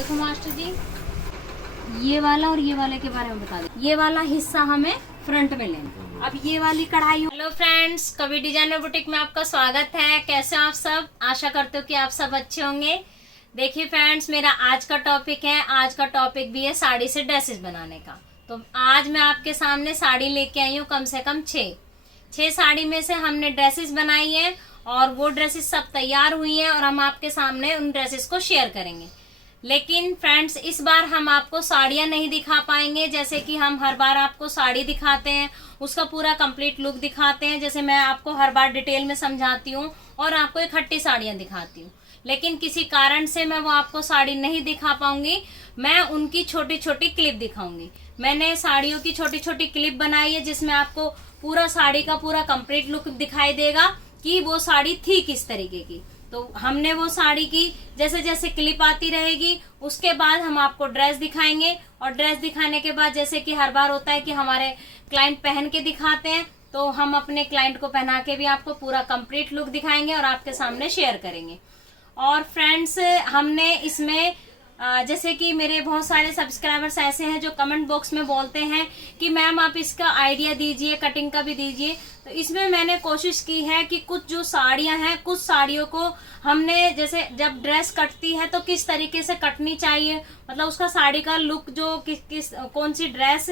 देखो मास्टर जी, ये वाला और ये वाले के बारे में बता दें। ये वाला हिस्सा हमें फ्रंट में लेना। अब ये वाली कढ़ाई। हेलो फ्रेंड्स, कवि डिजाइनर बुटीक में आपका स्वागत है। कैसे हो आप सब? आशा करते हो कि आप सब अच्छे होंगे। देखिए फ्रेंड्स, मेरा आज का टॉपिक भी है साड़ी से ड्रेसेस बनाने का। तो आज मैं आपके सामने साड़ी लेके आई हूँ, कम से कम छह साड़ी में से हमने ड्रेसेस बनाई है और वो ड्रेसेस सब तैयार हुई हैं और हम आपके सामने उन ड्रेसेस को शेयर करेंगे। लेकिन फ्रेंड्स, इस बार हम आपको साड़ियां नहीं दिखा पाएंगे जैसे कि हम हर बार आपको साड़ी दिखाते हैं, उसका पूरा कंप्लीट लुक दिखाते हैं। जैसे मैं आपको हर बार डिटेल में समझाती हूँ और आपको इकट्ठी साड़ियां दिखाती हूँ, लेकिन किसी कारण से मैं वो आपको साड़ी नहीं दिखा पाऊंगी। मैं उनकी छोटी छोटी क्लिप दिखाऊंगी। मैंने साड़ियों की छोटी छोटी क्लिप बनाई है जिसमें आपको पूरा साड़ी का पूरा कंप्लीट लुक दिखाई देगा कि वो साड़ी थी किस तरीके की। तो हमने वो साड़ी की जैसे जैसे क्लिप आती रहेगी, उसके बाद हम आपको ड्रेस दिखाएंगे और ड्रेस दिखाने के बाद जैसे कि हर बार होता है कि हमारे क्लाइंट पहन के दिखाते हैं, तो हम अपने क्लाइंट को पहना के भी आपको पूरा कंप्लीट लुक दिखाएंगे और आपके सामने शेयर करेंगे। और फ्रेंड्स, हमने इसमें जैसे कि मेरे बहुत सारे सब्सक्राइबर्स ऐसे हैं जो कमेंट बॉक्स में बोलते हैं कि मैम आप इसका आइडिया दीजिए, कटिंग का भी दीजिए। तो इसमें मैंने कोशिश की है कि कुछ जो साड़ियां हैं, कुछ साड़ियों को हमने जैसे जब ड्रेस कटती है तो किस तरीके से कटनी चाहिए, मतलब उसका साड़ी का लुक जो किस कौन सी ड्रेस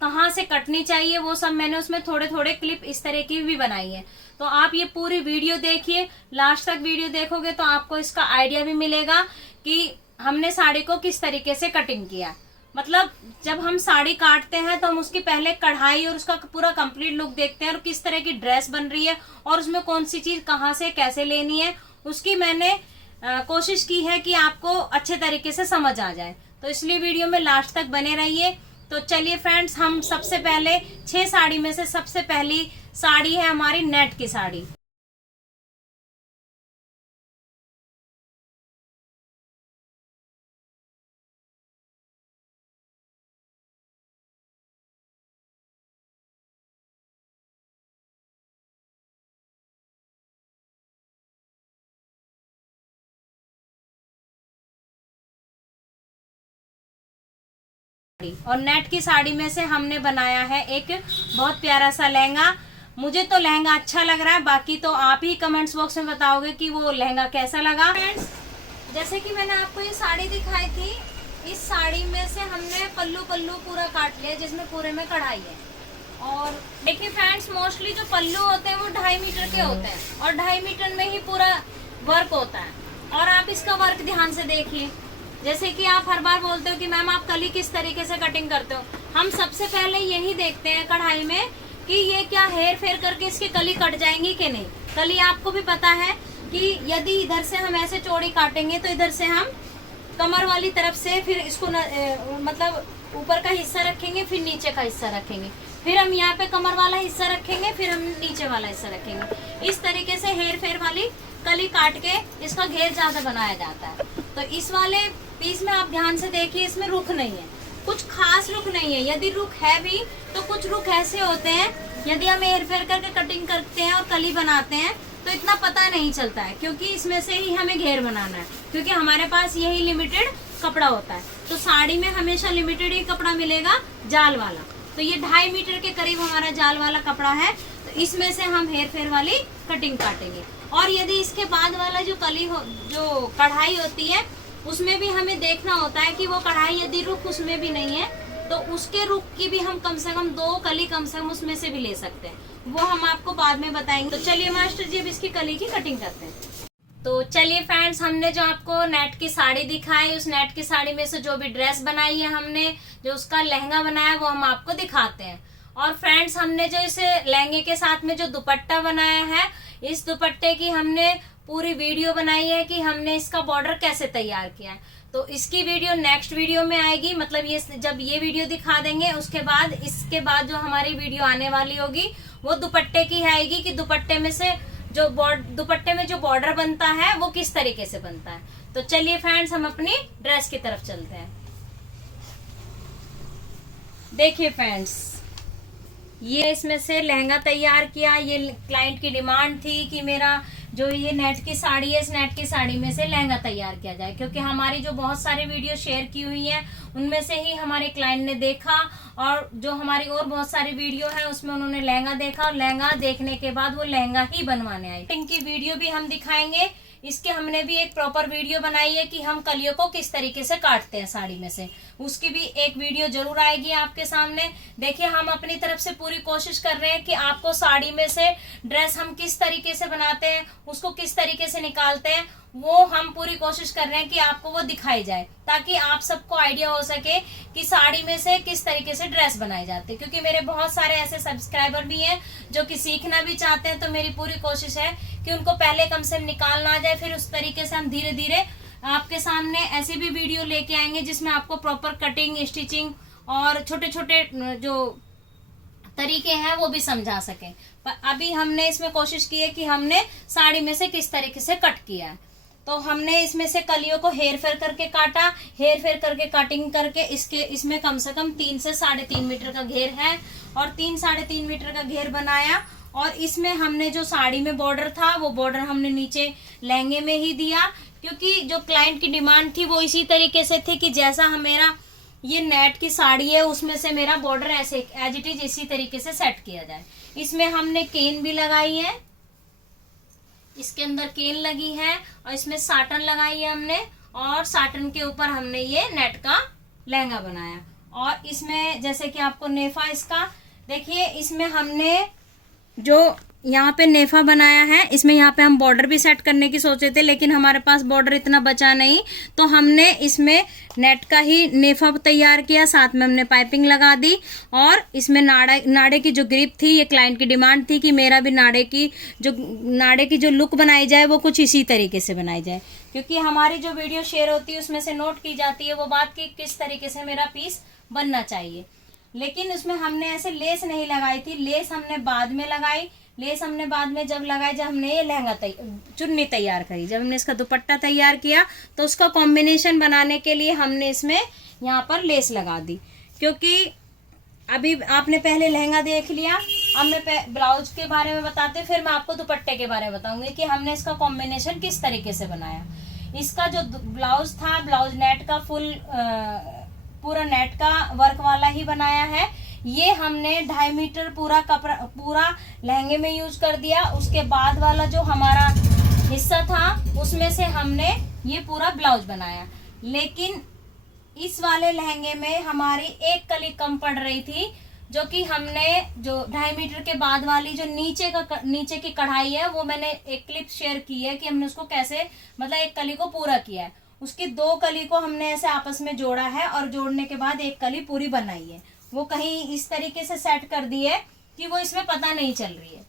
कहाँ से कटनी चाहिए, वो सब मैंने उसमें थोड़े थोड़े क्लिप इस तरह की भी बनाई है। तो आप ये पूरी वीडियो देखिए, लास्ट तक वीडियो देखोगे तो आपको इसका आइडिया भी मिलेगा कि हमने साड़ी को किस तरीके से कटिंग किया। मतलब जब हम साड़ी काटते हैं तो हम उसकी पहले कढ़ाई और उसका पूरा कंप्लीट लुक देखते हैं और किस तरह की ड्रेस बन रही है और उसमें कौन सी चीज कहाँ से कैसे लेनी है, उसकी मैंने कोशिश की है कि आपको अच्छे तरीके से समझ आ जाए। तो इसलिए वीडियो में लास्ट तक बने रहिए। तो चलिए फ्रेंड्स, हम सबसे पहले 6 साड़ी में से सबसे पहली साड़ी है हमारी नेट की साड़ी। और नेट की साड़ी में से हमने बनाया है एक बहुत प्यारा सा लहंगा। मुझे तो लहंगा अच्छा लग रहा है, बाकी तो आप ही कमेंट्स बॉक्स में बताओगे कि वो लहंगा कैसा लगा। फ्रेंड्स, जैसे कि मैंने आपको ये साड़ी दिखाई थी, इस साड़ी में से हमने पल्लू पूरा काट लिया जिसमें पूरे में कढ़ाई है। और देखिए फ्रेंड्स, मोस्टली जो पल्लू होते हैं वो 2.5 मीटर के होते हैं और 2.5 मीटर में ही पूरा वर्क होता है। और आप इसका वर्क ध्यान से देखिए। जैसे कि आप हर बार बोलते हो कि मैम आप कली किस तरीके से कटिंग करते हो, हम सबसे पहले यही देखते हैं कढ़ाई में कि ये क्या हेर फेर करके इसकी कली कट जाएंगी कि नहीं। कली आपको भी पता है कि यदि इधर से हम ऐसे चौड़ी काटेंगे तो इधर से हम कमर वाली तरफ से फिर इसको मतलब ऊपर का हिस्सा रखेंगे, फिर नीचे का हिस्सा रखेंगे, फिर हम यहाँ पे कमर वाला हिस्सा रखेंगे, फिर हम नीचे वाला हिस्सा रखेंगे। इस तरीके से हेर फेर वाली कली काट के इसका घेर ज्यादा बनाया जाता है। तो इस वाले पीस में आप ध्यान से देखिए, इसमें रुख नहीं है, कुछ खास रुख नहीं है। यदि रुख है भी तो कुछ रुख ऐसे होते हैं, यदि हम हेर फेर करके कटिंग करते हैं और कली बनाते हैं तो इतना पता नहीं चलता है, क्योंकि इसमें से ही हमें घेर बनाना है, क्योंकि हमारे पास यही लिमिटेड कपड़ा होता है। तो साड़ी में हमेशा लिमिटेड ही कपड़ा मिलेगा, जाल वाला। तो ये 2.5 मीटर के करीब हमारा जाल वाला कपड़ा है, तो इसमें से हम हेर फेर वाली कटिंग काटेंगे। और यदि इसके बाद वाला जो जो कढ़ाई होती है उसमें भी हमें देखना होता है कि वो कढ़ाई यदि रुख उसमें भी नहीं है तो उसके रुख की भी हम कम से कम 2 कली कम से कम उसमें से भी ले सकते हैं, वो हम आपको बाद में बताएंगे। तो चलिए मास्टर जी, अब इसकी कली की कटिंग करते हैं। तो चलिए फ्रेंड्स, हमने जो आपको नेट की साड़ी दिखाई, उस नेट की साड़ी में से जो भी ड्रेस बनाई है हमने, जो उसका लहंगा बनाया, वो हम आपको दिखाते हैं। और फ्रेंड्स, हमने जो इस लहंगे के साथ में जो दुपट्टा बनाया है, इस दुपट्टे की हमने पूरी वीडियो बनाई है कि हमने इसका बॉर्डर कैसे तैयार किया है। तो इसकी वीडियो नेक्स्ट वीडियो में आएगी, मतलब ये जब ये वीडियो दिखा देंगे उसके बाद इसके बाद जो हमारी वीडियो आने वाली होगी वो दुपट्टे की आएगी कि दुपट्टे में से दुपट्टे में जो बॉर्डर बनता है वो किस तरीके से बनता है। तो चलिए फ्रेंड्स, हम अपनी ड्रेस की तरफ चलते हैं। देखिए फ्रेंड्स, ये इसमें से लहंगा तैयार किया। ये क्लाइंट की डिमांड थी कि मेरा जो ये नेट की साड़ी है, इस नेट की साड़ी में से लहंगा तैयार किया जाए, क्योंकि हमारी जो बहुत सारे वीडियो शेयर की हुई है उनमें से ही हमारे क्लाइंट ने देखा, और जो हमारी और बहुत सारी वीडियो है उसमें उन्होंने लहंगा देखा, और लहंगा देखने के बाद वो लहंगा ही बनवाने आए। इनकी वीडियो भी हम दिखाएंगे। इसके हमने भी एक प्रॉपर वीडियो बनाई है कि हम कलियों को किस तरीके से काटते हैं साड़ी में से, उसकी भी एक वीडियो जरूर आएगी आपके सामने। देखिए, हम अपनी तरफ से पूरी कोशिश कर रहे हैं कि आपको साड़ी में से ड्रेस हम किस तरीके से बनाते हैं, उसको किस तरीके से निकालते हैं, वो हम पूरी कोशिश कर रहे हैं कि आपको वो दिखाई जाए, ताकि आप सबको आइडिया हो सके कि साड़ी में से किस तरीके से ड्रेस बनाई जाती है। क्योंकि मेरे बहुत सारे ऐसे सब्सक्राइबर भी हैं जो कि सीखना भी चाहते हैं, तो मेरी पूरी कोशिश है कि उनको पहले कम से कम निकालना आ जाए, फिर उस तरीके से हम धीरे धीरे आपके सामने ऐसी भी वीडियो लेके आएंगे जिसमें आपको प्रॉपर कटिंग, स्टिचिंग और छोटे छोटे जो तरीके हैं वो भी समझा सके। पर अभी हमने इसमें कोशिश की है कि हमने साड़ी में से किस तरीके से कट किया है। तो हमने इसमें से कलियों को हेर फेर करके काटा, हेर फेर करके कटिंग करके इसमें कम से कम 3 से 3.5 मीटर का घेर है, और 3-3.5 मीटर का घेर बनाया। और इसमें हमने जो साड़ी में बॉर्डर था वो बॉर्डर हमने नीचे लहंगे में ही दिया, क्योंकि जो क्लाइंट की डिमांड थी वो इसी तरीके से थी कि जैसा मेरा ये नेट की साड़ी है उसमें से मेरा बॉर्डर ऐसे एज इट इज इसी तरीके से सेट किया जाए। इसमें हमने केन भी लगाई है, इसके अंदर केन लगी है, और इसमें साटन लगाई है हमने, और साटन के ऊपर हमने ये नेट का लहंगा बनाया। और इसमें जैसे कि आपको नेफा इसका देखिए, इसमें हमने जो यहाँ पे नेफा बनाया है, इसमें यहाँ पे हम बॉर्डर भी सेट करने की सोचे थे, लेकिन हमारे पास बॉर्डर इतना बचा नहीं, तो हमने इसमें नेट का ही नेफा तैयार किया, साथ में हमने पाइपिंग लगा दी। और इसमें नाड़े की जो ग्रिप थी, ये क्लाइंट की डिमांड थी कि मेरा भी नाड़े की जो लुक बनाई जाए वो कुछ इसी तरीके से बनाई जाए, क्योंकि हमारी जो वीडियो शेयर होती है उसमें से नोट की जाती है वो बात कि किस तरीके से मेरा पीस बनना चाहिए। लेकिन उसमें हमने ऐसे लेस नहीं लगाई थी, लेस हमने बाद में लगाई। लेस हमने बाद में जब लगाई, जब हमने ये लहंगा चुन्नी तैयार करी, जब हमने इसका दुपट्टा तैयार किया, तो उसका कॉम्बिनेशन बनाने के लिए हमने इसमें यहाँ पर लेस लगा दी। क्योंकि अभी आपने पहले लहंगा देख लिया, अब मैं ब्लाउज के बारे में बताते, फिर मैं आपको दुपट्टे के बारे में बताऊंगी कि हमने इसका कॉम्बिनेशन किस तरीके से बनाया। इसका जो ब्लाउज था, ब्लाउज नेट का पूरा नेट का वर्क वाला ही बनाया है। ये हमने 2.5 मीटर पूरा कपड़ा पूरा लहंगे में यूज कर दिया। उसके बाद वाला जो हमारा हिस्सा था उसमें से हमने ये पूरा ब्लाउज बनाया। लेकिन इस वाले लहंगे में हमारी एक कली कम पड़ रही थी, जो कि हमने जो 2.5 मीटर के बाद वाली जो नीचे की कढ़ाई है, वो मैंने एक क्लिप शेयर की है कि हमने उसको कैसे, मतलब एक कली को पूरा किया है। उसकी 2 कली को हमने ऐसे आपस में जोड़ा है, और जोड़ने के बाद एक कली पूरी बनाई है। वो कहीं इस तरीके से सेट कर दी है कि वो इसमें पता नहीं चल रही है।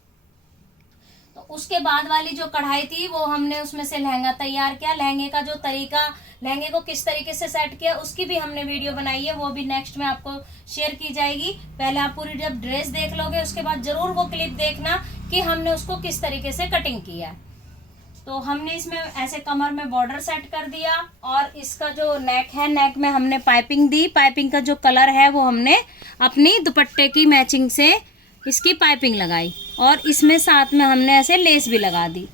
तो उसके बाद वाली जो कढ़ाई थी वो हमने उसमें से लहंगा तैयार किया। लहंगे का जो तरीका, लहंगे को किस तरीके से सेट किया, उसकी भी हमने वीडियो बनाई है, वो भी नेक्स्ट में आपको शेयर की जाएगी। पहले आप पूरी जब ड्रेस देख लोगे उसके बाद जरूर वो क्लिप देखना कि हमने उसको किस तरीके से कटिंग किया। तो हमने इसमें ऐसे कमर में बॉर्डर सेट कर दिया, और इसका जो नेक है, नेक में हमने पाइपिंग दी। पाइपिंग का जो कलर है वो हमने अपनी दुपट्टे की मैचिंग से इसकी पाइपिंग लगाई, और इसमें साथ में हमने ऐसे लेस भी लगा दी।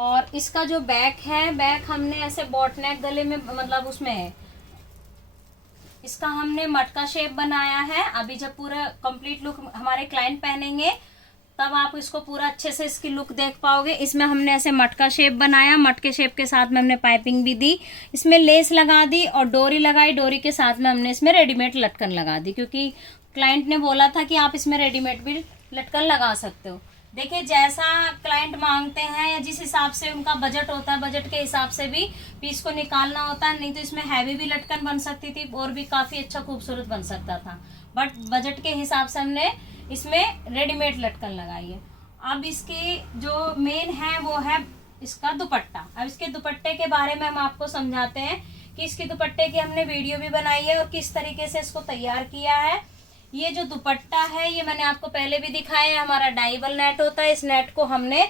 और इसका जो बैक है, बैक हमने ऐसे बॉट नेक गले में, मतलब उसमें है, इसका हमने मटका शेप बनाया है। अभी जब पूरा कंप्लीट लुक हमारे क्लाइंट पहनेंगे तब आप इसको पूरा अच्छे से इसकी लुक देख पाओगे। इसमें हमने ऐसे मटका शेप बनाया, मटके शेप के साथ में हमने पाइपिंग भी दी, इसमें लेस लगा दी और डोरी लगाई। डोरी के साथ में हमने इसमें रेडीमेड लटकन लगा दी, क्योंकि क्लाइंट ने बोला था कि आप इसमें रेडीमेड भी लटकन लगा सकते हो। देखिए, जैसा क्लाइंट मांगते हैं या जिस हिसाब से उनका बजट होता है, बजट के हिसाब से भी पीस को निकालना होता है। नहीं तो इसमें हैवी भी लटकन बन सकती थी और भी काफ़ी अच्छा खूबसूरत बन सकता था, बट बजट के हिसाब से हमने इसमें रेडीमेड लटकन लगाई है। अब इसकी जो मेन है वो है इसका दुपट्टा। अब इसके दुपट्टे के बारे में हम आपको समझाते हैं कि इसके दुपट्टे की हमने वीडियो भी बनाई है और किस तरीके से इसको तैयार किया है। ये जो दुपट्टा है ये मैंने आपको पहले भी दिखाया है, हमारा डाइबल नेट होता है। इस नेट को हमने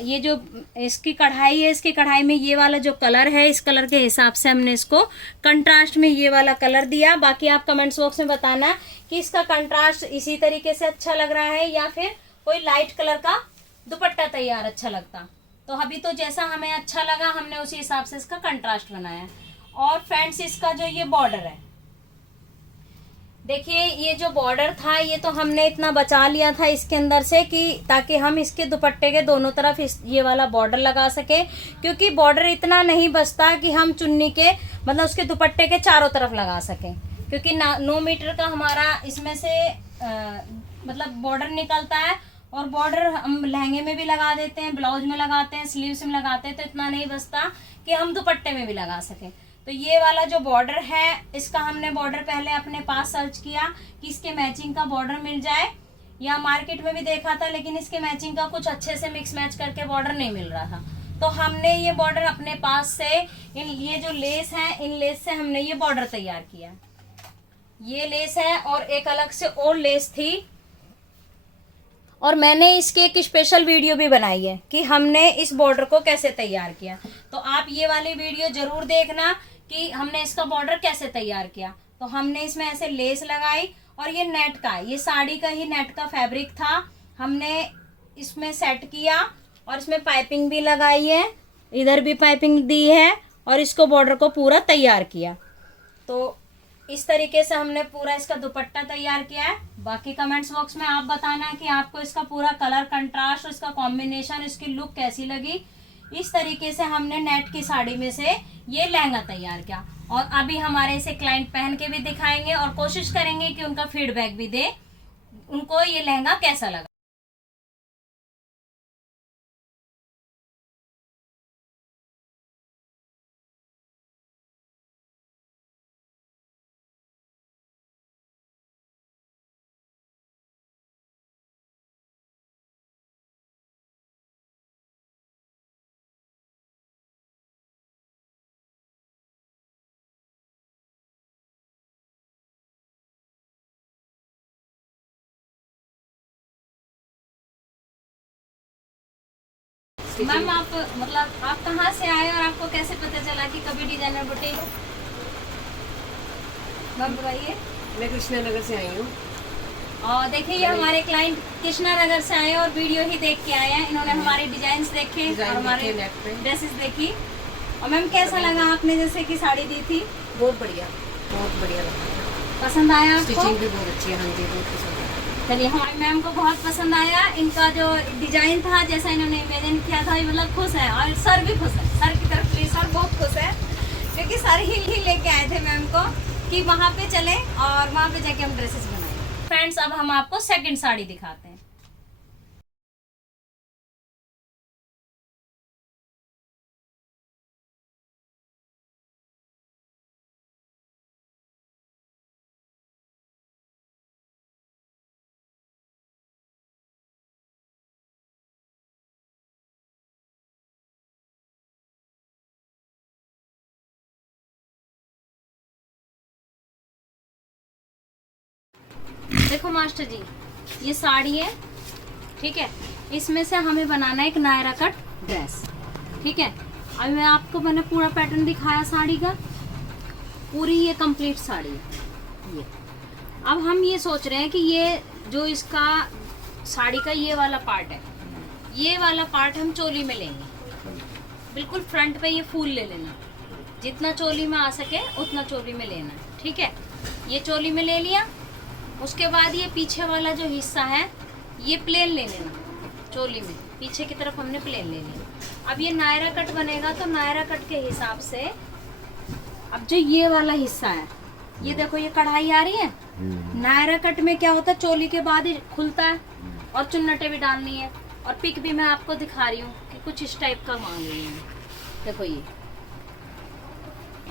ये जो इसकी कढ़ाई है, इसकी कढ़ाई में ये वाला जो कलर है, इस कलर के हिसाब से हमने इसको कंट्रास्ट में ये वाला कलर दिया। बाकी आप कमेंट्स बॉक्स में बताना कि इसका कंट्रास्ट इसी तरीके से अच्छा लग रहा है या फिर कोई लाइट कलर का दुपट्टा तैयार अच्छा लगता। तो अभी तो जैसा हमें अच्छा लगा हमने उसी हिसाब से इसका कंट्रास्ट बनाया। और फ्रेंड्स इसका जो ये बॉर्डर है, देखिए ये जो बॉर्डर था ये तो हमने इतना बचा लिया था इसके अंदर से कि ताकि हम इसके दुपट्टे के दोनों तरफ ये वाला बॉर्डर लगा सके, क्योंकि बॉर्डर इतना नहीं बचता कि हम चुन्नी के मतलब उसके दुपट्टे के चारों तरफ लगा सकें, क्योंकि 9 मीटर का हमारा इसमें से मतलब बॉर्डर निकलता है। और बॉर्डर हम लहंगे में भी लगा देते हैं, ब्लाउज में लगाते हैं, स्लीव्स में लगाते हैं, तो इतना नहीं बचता कि हम दुपट्टे में भी लगा सकें। तो ये वाला जो बॉर्डर है इसका हमने बॉर्डर पहले अपने पास सर्च किया कि इसके मैचिंग का बॉर्डर मिल जाए, या मार्केट में भी देखा था लेकिन इसके मैचिंग का कुछ अच्छे से मिक्स मैच करके बॉर्डर नहीं मिल रहा था। तो हमने ये बॉर्डर अपने पास से ये जो लेस है इन लेस से हमने ये बॉर्डर तैयार किया। ये लेस है और एक अलग से और लेस थी, और मैंने इसकी एक स्पेशल वीडियो भी बनाई है कि हमने इस बॉर्डर को कैसे तैयार किया। तो आप ये वाली वीडियो जरूर देखना कि हमने इसका बॉर्डर कैसे तैयार किया। तो हमने इसमें ऐसे लेस लगाई, और ये नेट का, ये साड़ी का ही नेट का फैब्रिक था, हमने इसमें सेट किया और इसमें पाइपिंग भी लगाई है, इधर भी पाइपिंग दी है, और इसको बॉर्डर को पूरा तैयार किया। तो इस तरीके से हमने पूरा इसका दुपट्टा तैयार किया है। बाकी कमेंट्स बॉक्स में आप बताना कि आपको इसका पूरा कलर कंट्रास्ट, इसका कॉम्बिनेशन, इसकी लुक कैसी लगी। इस तरीके से हमने नेट की साड़ी में से ये लहंगा तैयार किया, और अभी हमारे इसे क्लाइंट पहन के भी दिखाएंगे और कोशिश करेंगे कि उनका फीडबैक भी दे, उनको ये लहंगा कैसा लगा। मैम आप मतलब आप कहाँ से आए और आपको कैसे पता चला कि कभी डिजाइनर बुटीक? मैम बताइए। मैं कृष्णा नगर से आई हूँ। और देखिए ये हमारे क्लाइंट कृष्णा नगर से आए और वीडियो ही देख के आए हैं। इन्होंने हमारे डिजाइन देखे और हमारे ड्रेसेस देखी। और मैम कैसा लगा आपने जैसे कि साड़ी दी थी? बहुत बढ़िया लगा। पसंद आया आपको? स्टिचिंग भी बहुत अच्छी है। हाँ जी, बहुत पसंद आया। चलिए हमारी मैम को बहुत पसंद आया। इनका जो डिजाइन था जैसा इन्होंने इमेजिन किया था, मतलब खुश है। और सर भी खुश है, सर की तरफ प्लीज, सर बहुत खुश है, क्योंकि सर ही लेके आए थे मैम को कि वहाँ पे चले और वहाँ पे जाके हम ड्रेसेस बनाए। फ्रेंड्स अब हम आपको सेकंड साड़ी दिखाते हैं। देखो मास्टर जी, ये साड़ी है, ठीक है, इसमें से हमें बनाना है एक नायरा कट ड्रेस, ठीक है। अभी मैं आपको मैंने पूरा पैटर्न दिखाया साड़ी का, पूरी ये कंप्लीट साड़ी है ये। अब हम ये सोच रहे हैं कि ये जो इसका साड़ी का ये वाला पार्ट है, ये वाला पार्ट हम चोली में लेंगे। बिल्कुल फ्रंट पे ये फूल ले लेना, जितना चोली में आ सके उतना चोली में लेना, ठीक है। ये चोली में ले लिया, उसके बाद ये पीछे वाला जो हिस्सा है ये प्लेन ले लेना चोली में, पीछे की तरफ हमने प्लेन ले लिया। अब ये नायरा कट बनेगा तो नायरा कट के हिसाब से अब जो ये वाला हिस्सा है, ये देखो ये कढ़ाई आ रही है। नायरा कट में क्या होता है, चोली के बाद ही खुलता है और चुन्नटें भी डालनी है। और पिक भी मैं आपको दिखा रही हूँ कि कुछ इस टाइप का मांग रही है। देखो ये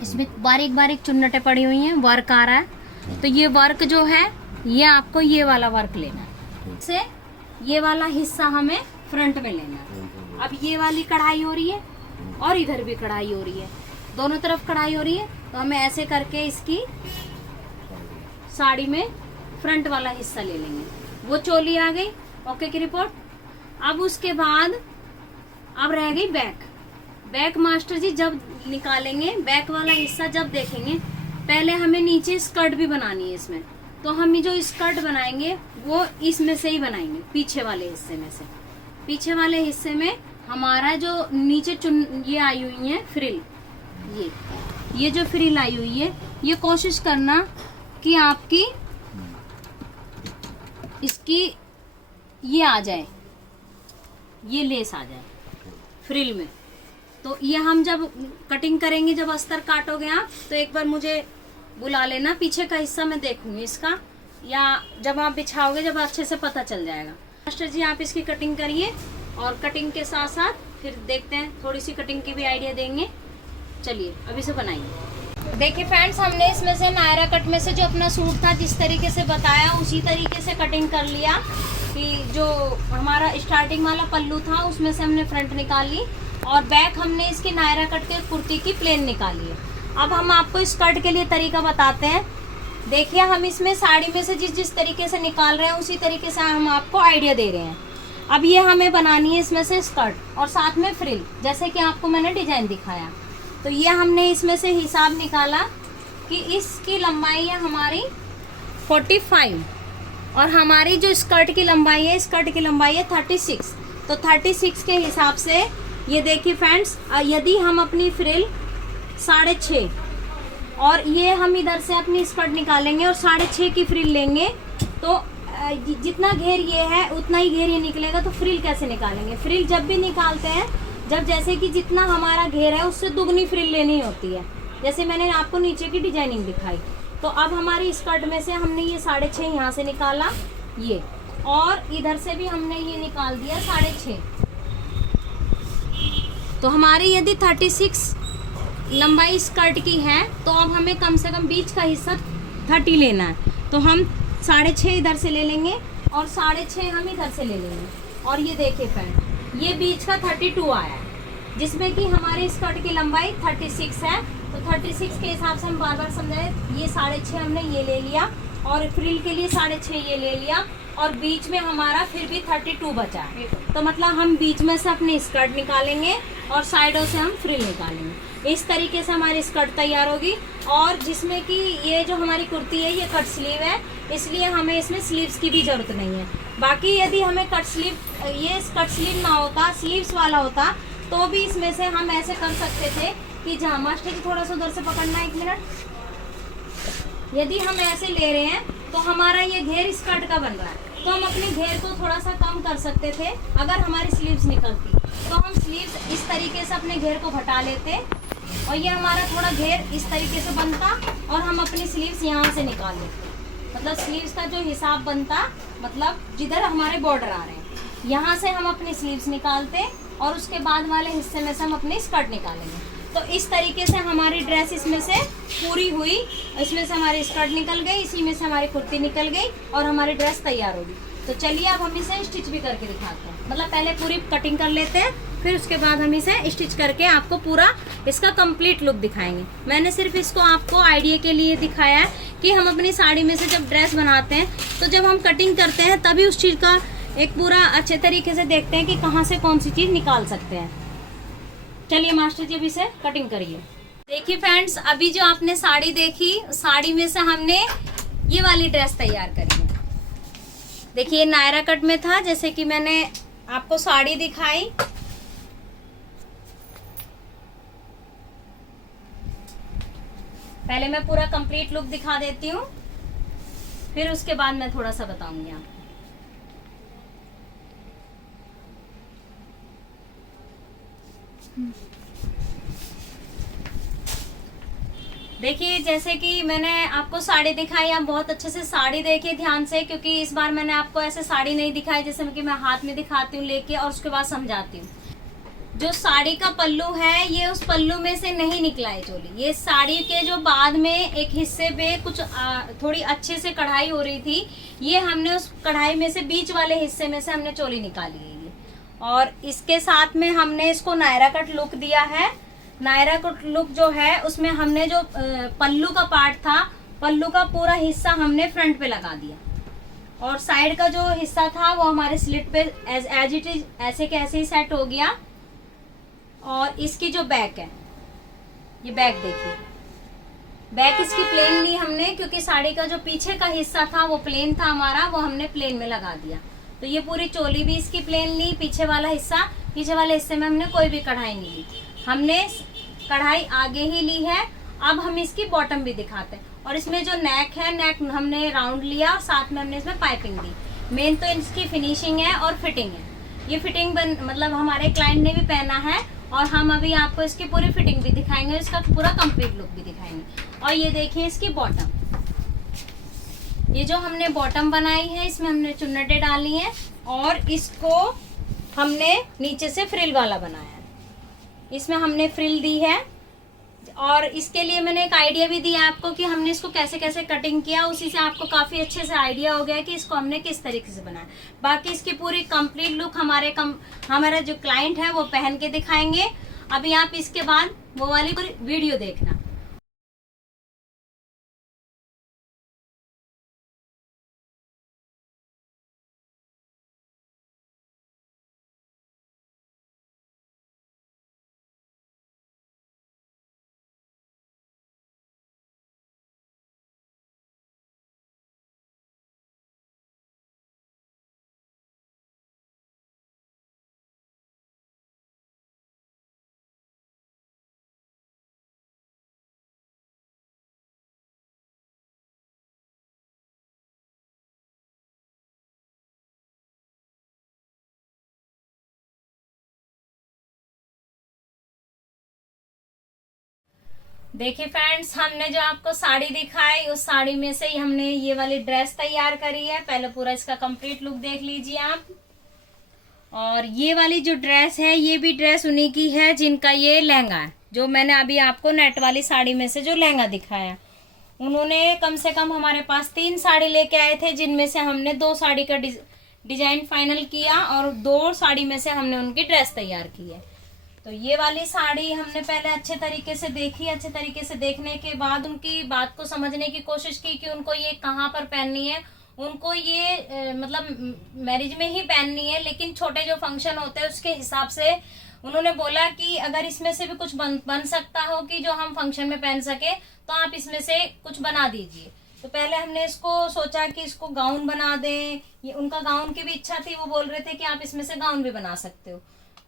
इसमें बारीक बारीक चुन्नटें पड़ी हुई हैं, वर्क आ रहा है। तो ये वर्क जो है ये आपको ये वाला वर्क लेना है, से ये वाला हिस्सा हमें फ्रंट में लेना है। अब ये वाली कढ़ाई हो रही है और इधर भी कढ़ाई हो रही है, दोनों तरफ कढ़ाई हो रही है। तो हमें ऐसे करके इसकी साड़ी में फ्रंट वाला हिस्सा ले लेंगे। वो चोली आ गई, ओके की रिपोर्ट। अब उसके बाद अब रह गई बैक। बैक मास्टर जी जब निकालेंगे बैक वाला हिस्सा, जब देखेंगे, पहले हमें नीचे स्कर्ट भी बनानी है इसमें। तो हम जो स्कर्ट बनाएंगे वो इसमें से ही बनाएंगे, पीछे वाले हिस्से में से। पीछे वाले हिस्से में हमारा जो नीचे चुन ये आई हुई है फ्रिल, ये जो फ्रिल आई हुई है, ये कोशिश करना कि आपकी इसकी ये आ जाए, ये लेस आ जाए फ्रिल में। तो ये हम जब कटिंग करेंगे, जब अस्तर काटोगे आप, तो एक बार मुझे बुला लेना, पीछे का हिस्सा मैं देखूंगी इसका, या जब आप बिछाओगे जब अच्छे से पता चल जाएगा। मास्टर जी आप इसकी कटिंग करिए और कटिंग के साथ साथ फिर देखते हैं, थोड़ी सी कटिंग की भी आइडिया देंगे। चलिए अभी से बनाइए। देखिए फ्रेंड्स, हमने इसमें से नायरा कट में से जो अपना सूट था जिस तरीके से बताया उसी तरीके से कटिंग कर लिया, कि जो हमारा स्टार्टिंग वाला पल्लू था उसमें से हमने फ्रंट निकाल ली और बैक हमने इसकी नायरा कट के कुर्ती की प्लेन निकाली है। अब हम आपको स्कर्ट के लिए तरीका बताते हैं। देखिए हम इसमें साड़ी में से जिस तरीके से निकाल रहे हैं उसी तरीके से हम आपको आइडिया दे रहे हैं। अब ये हमें बनानी है इसमें से स्कर्ट और साथ में फ्रिल, जैसे कि आपको मैंने डिजाइन दिखाया। तो ये हमने इसमें से हिसाब निकाला कि इसकी लंबाई है हमारी 45 और हमारी जो स्कर्ट की लंबाई है, स्कर्ट की लंबाई है 36। तो 36 के हिसाब से ये देखिए फ्रेंड्स, यदि हम अपनी फ्रिल 6.5 और ये हम इधर से अपनी स्कर्ट निकालेंगे और 6.5 की फ्रिल लेंगे, तो जितना घेर ये है उतना ही घेर ये निकलेगा। तो फ्रिल कैसे निकालेंगे? फ्रिल जब भी निकालते हैं, जब जैसे कि जितना हमारा घेर है उससे दुगनी फ्रिल लेनी होती है, जैसे मैंने आपको नीचे की डिजाइनिंग दिखाई। तो अब हमारी स्कर्ट में से हमने ये 6.5 यहाँ से निकाला, ये, और इधर से भी हमने ये निकाल दिया 6.5। तो हमारी यदि 36 लंबाई स्कर्ट की है तो अब हमें कम से कम बीच का हिस्सा 30 लेना है। तो हम 6.5 इधर से ले लेंगे और 6.5 हम इधर से ले लेंगे। और ये देखिए फ्रेंड, ये बीच का 32 आया है, जिसमें कि हमारे स्कर्ट की लंबाई 36 है। तो 36 के हिसाब से हम बार बार समझाए, ये 6.5 हमने ये ले लिया और फ्रिल के लिए 6.5 ये ले लिया और बीच में हमारा फिर भी 32 बचा है। तो मतलब हम बीच में से अपनी स्कर्ट निकालेंगे और साइडों से हम फ्रिल निकालेंगे। इस तरीके से हमारी स्कर्ट तैयार होगी। और जिसमें कि ये जो हमारी कुर्ती है ये कट स्लीव है, इसलिए हमें इसमें स्लीव्स की भी ज़रूरत नहीं है। बाकी यदि हमें कट स्लीव, ये कट स्लीव ना होता, स्लीव्स वाला होता, तो भी इसमें से हम ऐसे कर सकते थे कि जहाँ मास्टर जी थोड़ा सा उधर से पकड़ना 1 मिनट, यदि हम ऐसे ले रहे हैं तो हमारा ये घेर स्कर्ट का बन रहा है, तो हम अपने घेर को थोड़ा सा कम कर सकते थे। अगर हमारी स्लीव्स निकलती तो हम स्लीव्स इस तरीके से अपने घेर को घटा लेते और ये हमारा थोड़ा घेर इस तरीके से बनता और हम अपनी स्लीव्स यहाँ से निकाल लेते। मतलब स्लीव्स का जो हिसाब बनता, मतलब जिधर हमारे बॉर्डर आ रहे हैं यहाँ से हम अपनी स्लीव्स निकालते और उसके बाद वाले हिस्से में से हम अपनी स्कर्ट निकालेंगे। तो इस तरीके से हमारी ड्रेस इसमें से पूरी हुई, इसमें से हमारी स्कर्ट निकल गई, इसी में से हमारी कुर्ती निकल गई और हमारी ड्रेस तैयार होगी। तो चलिए अब हम इसे स्टिच भी करके दिखाते हैं। मतलब पहले पूरी कटिंग कर लेते हैं, फिर उसके बाद हम इसे स्टिच करके आपको पूरा इसका कंप्लीट लुक दिखाएंगे। मैंने सिर्फ इसको आपको आइडिया के लिए दिखाया है कि हम अपनी साड़ी में से जब ड्रेस बनाते हैं तो जब हम कटिंग करते हैं तभी उस चीज़ का एक पूरा अच्छे तरीके से देखते हैं कि कहाँ से कौन सी चीज़ निकाल सकते हैं। चलिए मास्टर जी अभी से कटिंग करिए। देखिए फ्रेंड्स, अभी जो आपने साड़ी देखी, साड़ी में से हमने ये वाली ड्रेस तैयार करी है। देखिए नायरा कट में था, जैसे कि मैंने आपको साड़ी दिखाई। पहले मैं पूरा कंप्लीट लुक दिखा देती हूँ, फिर उसके बाद मैं थोड़ा सा बताऊंगी आपको। देखिए जैसे कि मैंने आपको साड़ी दिखाई, आप बहुत अच्छे से साड़ी देखिए ध्यान से, क्योंकि इस बार मैंने आपको ऐसे साड़ी नहीं दिखाई जैसे कि मैं हाथ में दिखाती हूँ लेके और उसके बाद समझाती हूँ। जो साड़ी का पल्लू है ये उस पल्लू में से नहीं निकला है चोली, ये साड़ी के जो बाद में एक हिस्से पे कुछ थोड़ी अच्छे से कढ़ाई हो रही थी, ये हमने उस कढ़ाई में से बीच वाले हिस्से में से हमने चोली निकाली है। और इसके साथ में हमने इसको नायरा कट लुक दिया है। नायरा कट लुक जो है उसमें हमने जो पल्लू का पार्ट था, पल्लू का पूरा हिस्सा हमने फ्रंट पे लगा दिया और साइड का जो हिस्सा था वो हमारे स्लिट पे एज इट इज ऐसे के ऐसे ही सेट हो गया। और इसकी जो बैक है, ये बैक देखिए, बैक इसकी प्लेन ली हमने, क्योंकि साड़ी का जो पीछे का हिस्सा था वो प्लेन था हमारा, वो हमने प्लेन में लगा दिया। तो ये पूरी चोली भी इसकी प्लेन ली, पीछे वाला हिस्से में हमने कोई भी कढ़ाई नहीं ली, हमने कढ़ाई आगे ही ली है। अब हम इसकी बॉटम भी दिखाते हैं। और इसमें जो नेक है, नेक हमने राउंड लिया और साथ में हमने इसमें पाइपिंग दी। मेन तो इसकी फिनिशिंग है और फिटिंग है। ये फिटिंग मतलब हमारे क्लाइंट ने भी पहना है और हम अभी आपको इसकी पूरी फिटिंग भी दिखाएंगे, इसका पूरा कंप्लीट लुक भी दिखाएंगे। और ये देखिए इसकी बॉटम, ये जो हमने बॉटम बनाई है इसमें हमने चुन्नटें डाली हैं और इसको हमने नीचे से फ्रिल वाला बनाया है, इसमें हमने फ्रिल दी है। और इसके लिए मैंने एक आइडिया भी दिया आपको कि हमने इसको कैसे कैसे कटिंग किया, उसी से आपको काफी अच्छे से आइडिया हो गया कि इसको हमने किस तरीके से बनाया। बाकी इसकी पूरी कंप्लीट लुक हमारा जो क्लाइंट है वो पहन के दिखाएंगे। अभी आप इसके बाद वो वाली पूरी वीडियो देखना। देखिए फ्रेंड्स, हमने जो आपको साड़ी दिखाई उस साड़ी में से ही हमने ये वाली ड्रेस तैयार करी है। पहले पूरा इसका कंप्लीट लुक देख लीजिए आप। और ये वाली जो ड्रेस है ये भी ड्रेस उन्हीं की है जिनका ये लहंगा है, जो मैंने अभी आपको नेट वाली साड़ी में से जो लहंगा दिखाया। उन्होंने कम से कम हमारे पास 3 साड़ी लेके आए थे, जिनमें से हमने 2 साड़ी का डिजाइन फाइनल किया और 2 साड़ी में से हमने उनकी ड्रेस तैयार की है। तो ये वाली साड़ी हमने पहले अच्छे तरीके से देखी, अच्छे तरीके से देखने के बाद उनकी बात को समझने की कोशिश की कि उनको ये कहाँ पर पहननी है। उनको ये मतलब मैरिज में ही पहननी है, लेकिन छोटे जो फंक्शन होते हैं उसके हिसाब से उन्होंने बोला कि अगर इसमें से भी कुछ बन सकता हो कि जो हम फंक्शन में पहन सके तो आप इसमें से कुछ बना दीजिए। तो पहले हमने इसको सोचा कि इसको गाउन बना दें, ये उनका गाउन की भी इच्छा थी, वो बोल रहे थे कि आप इसमें से गाउन भी बना सकते हो।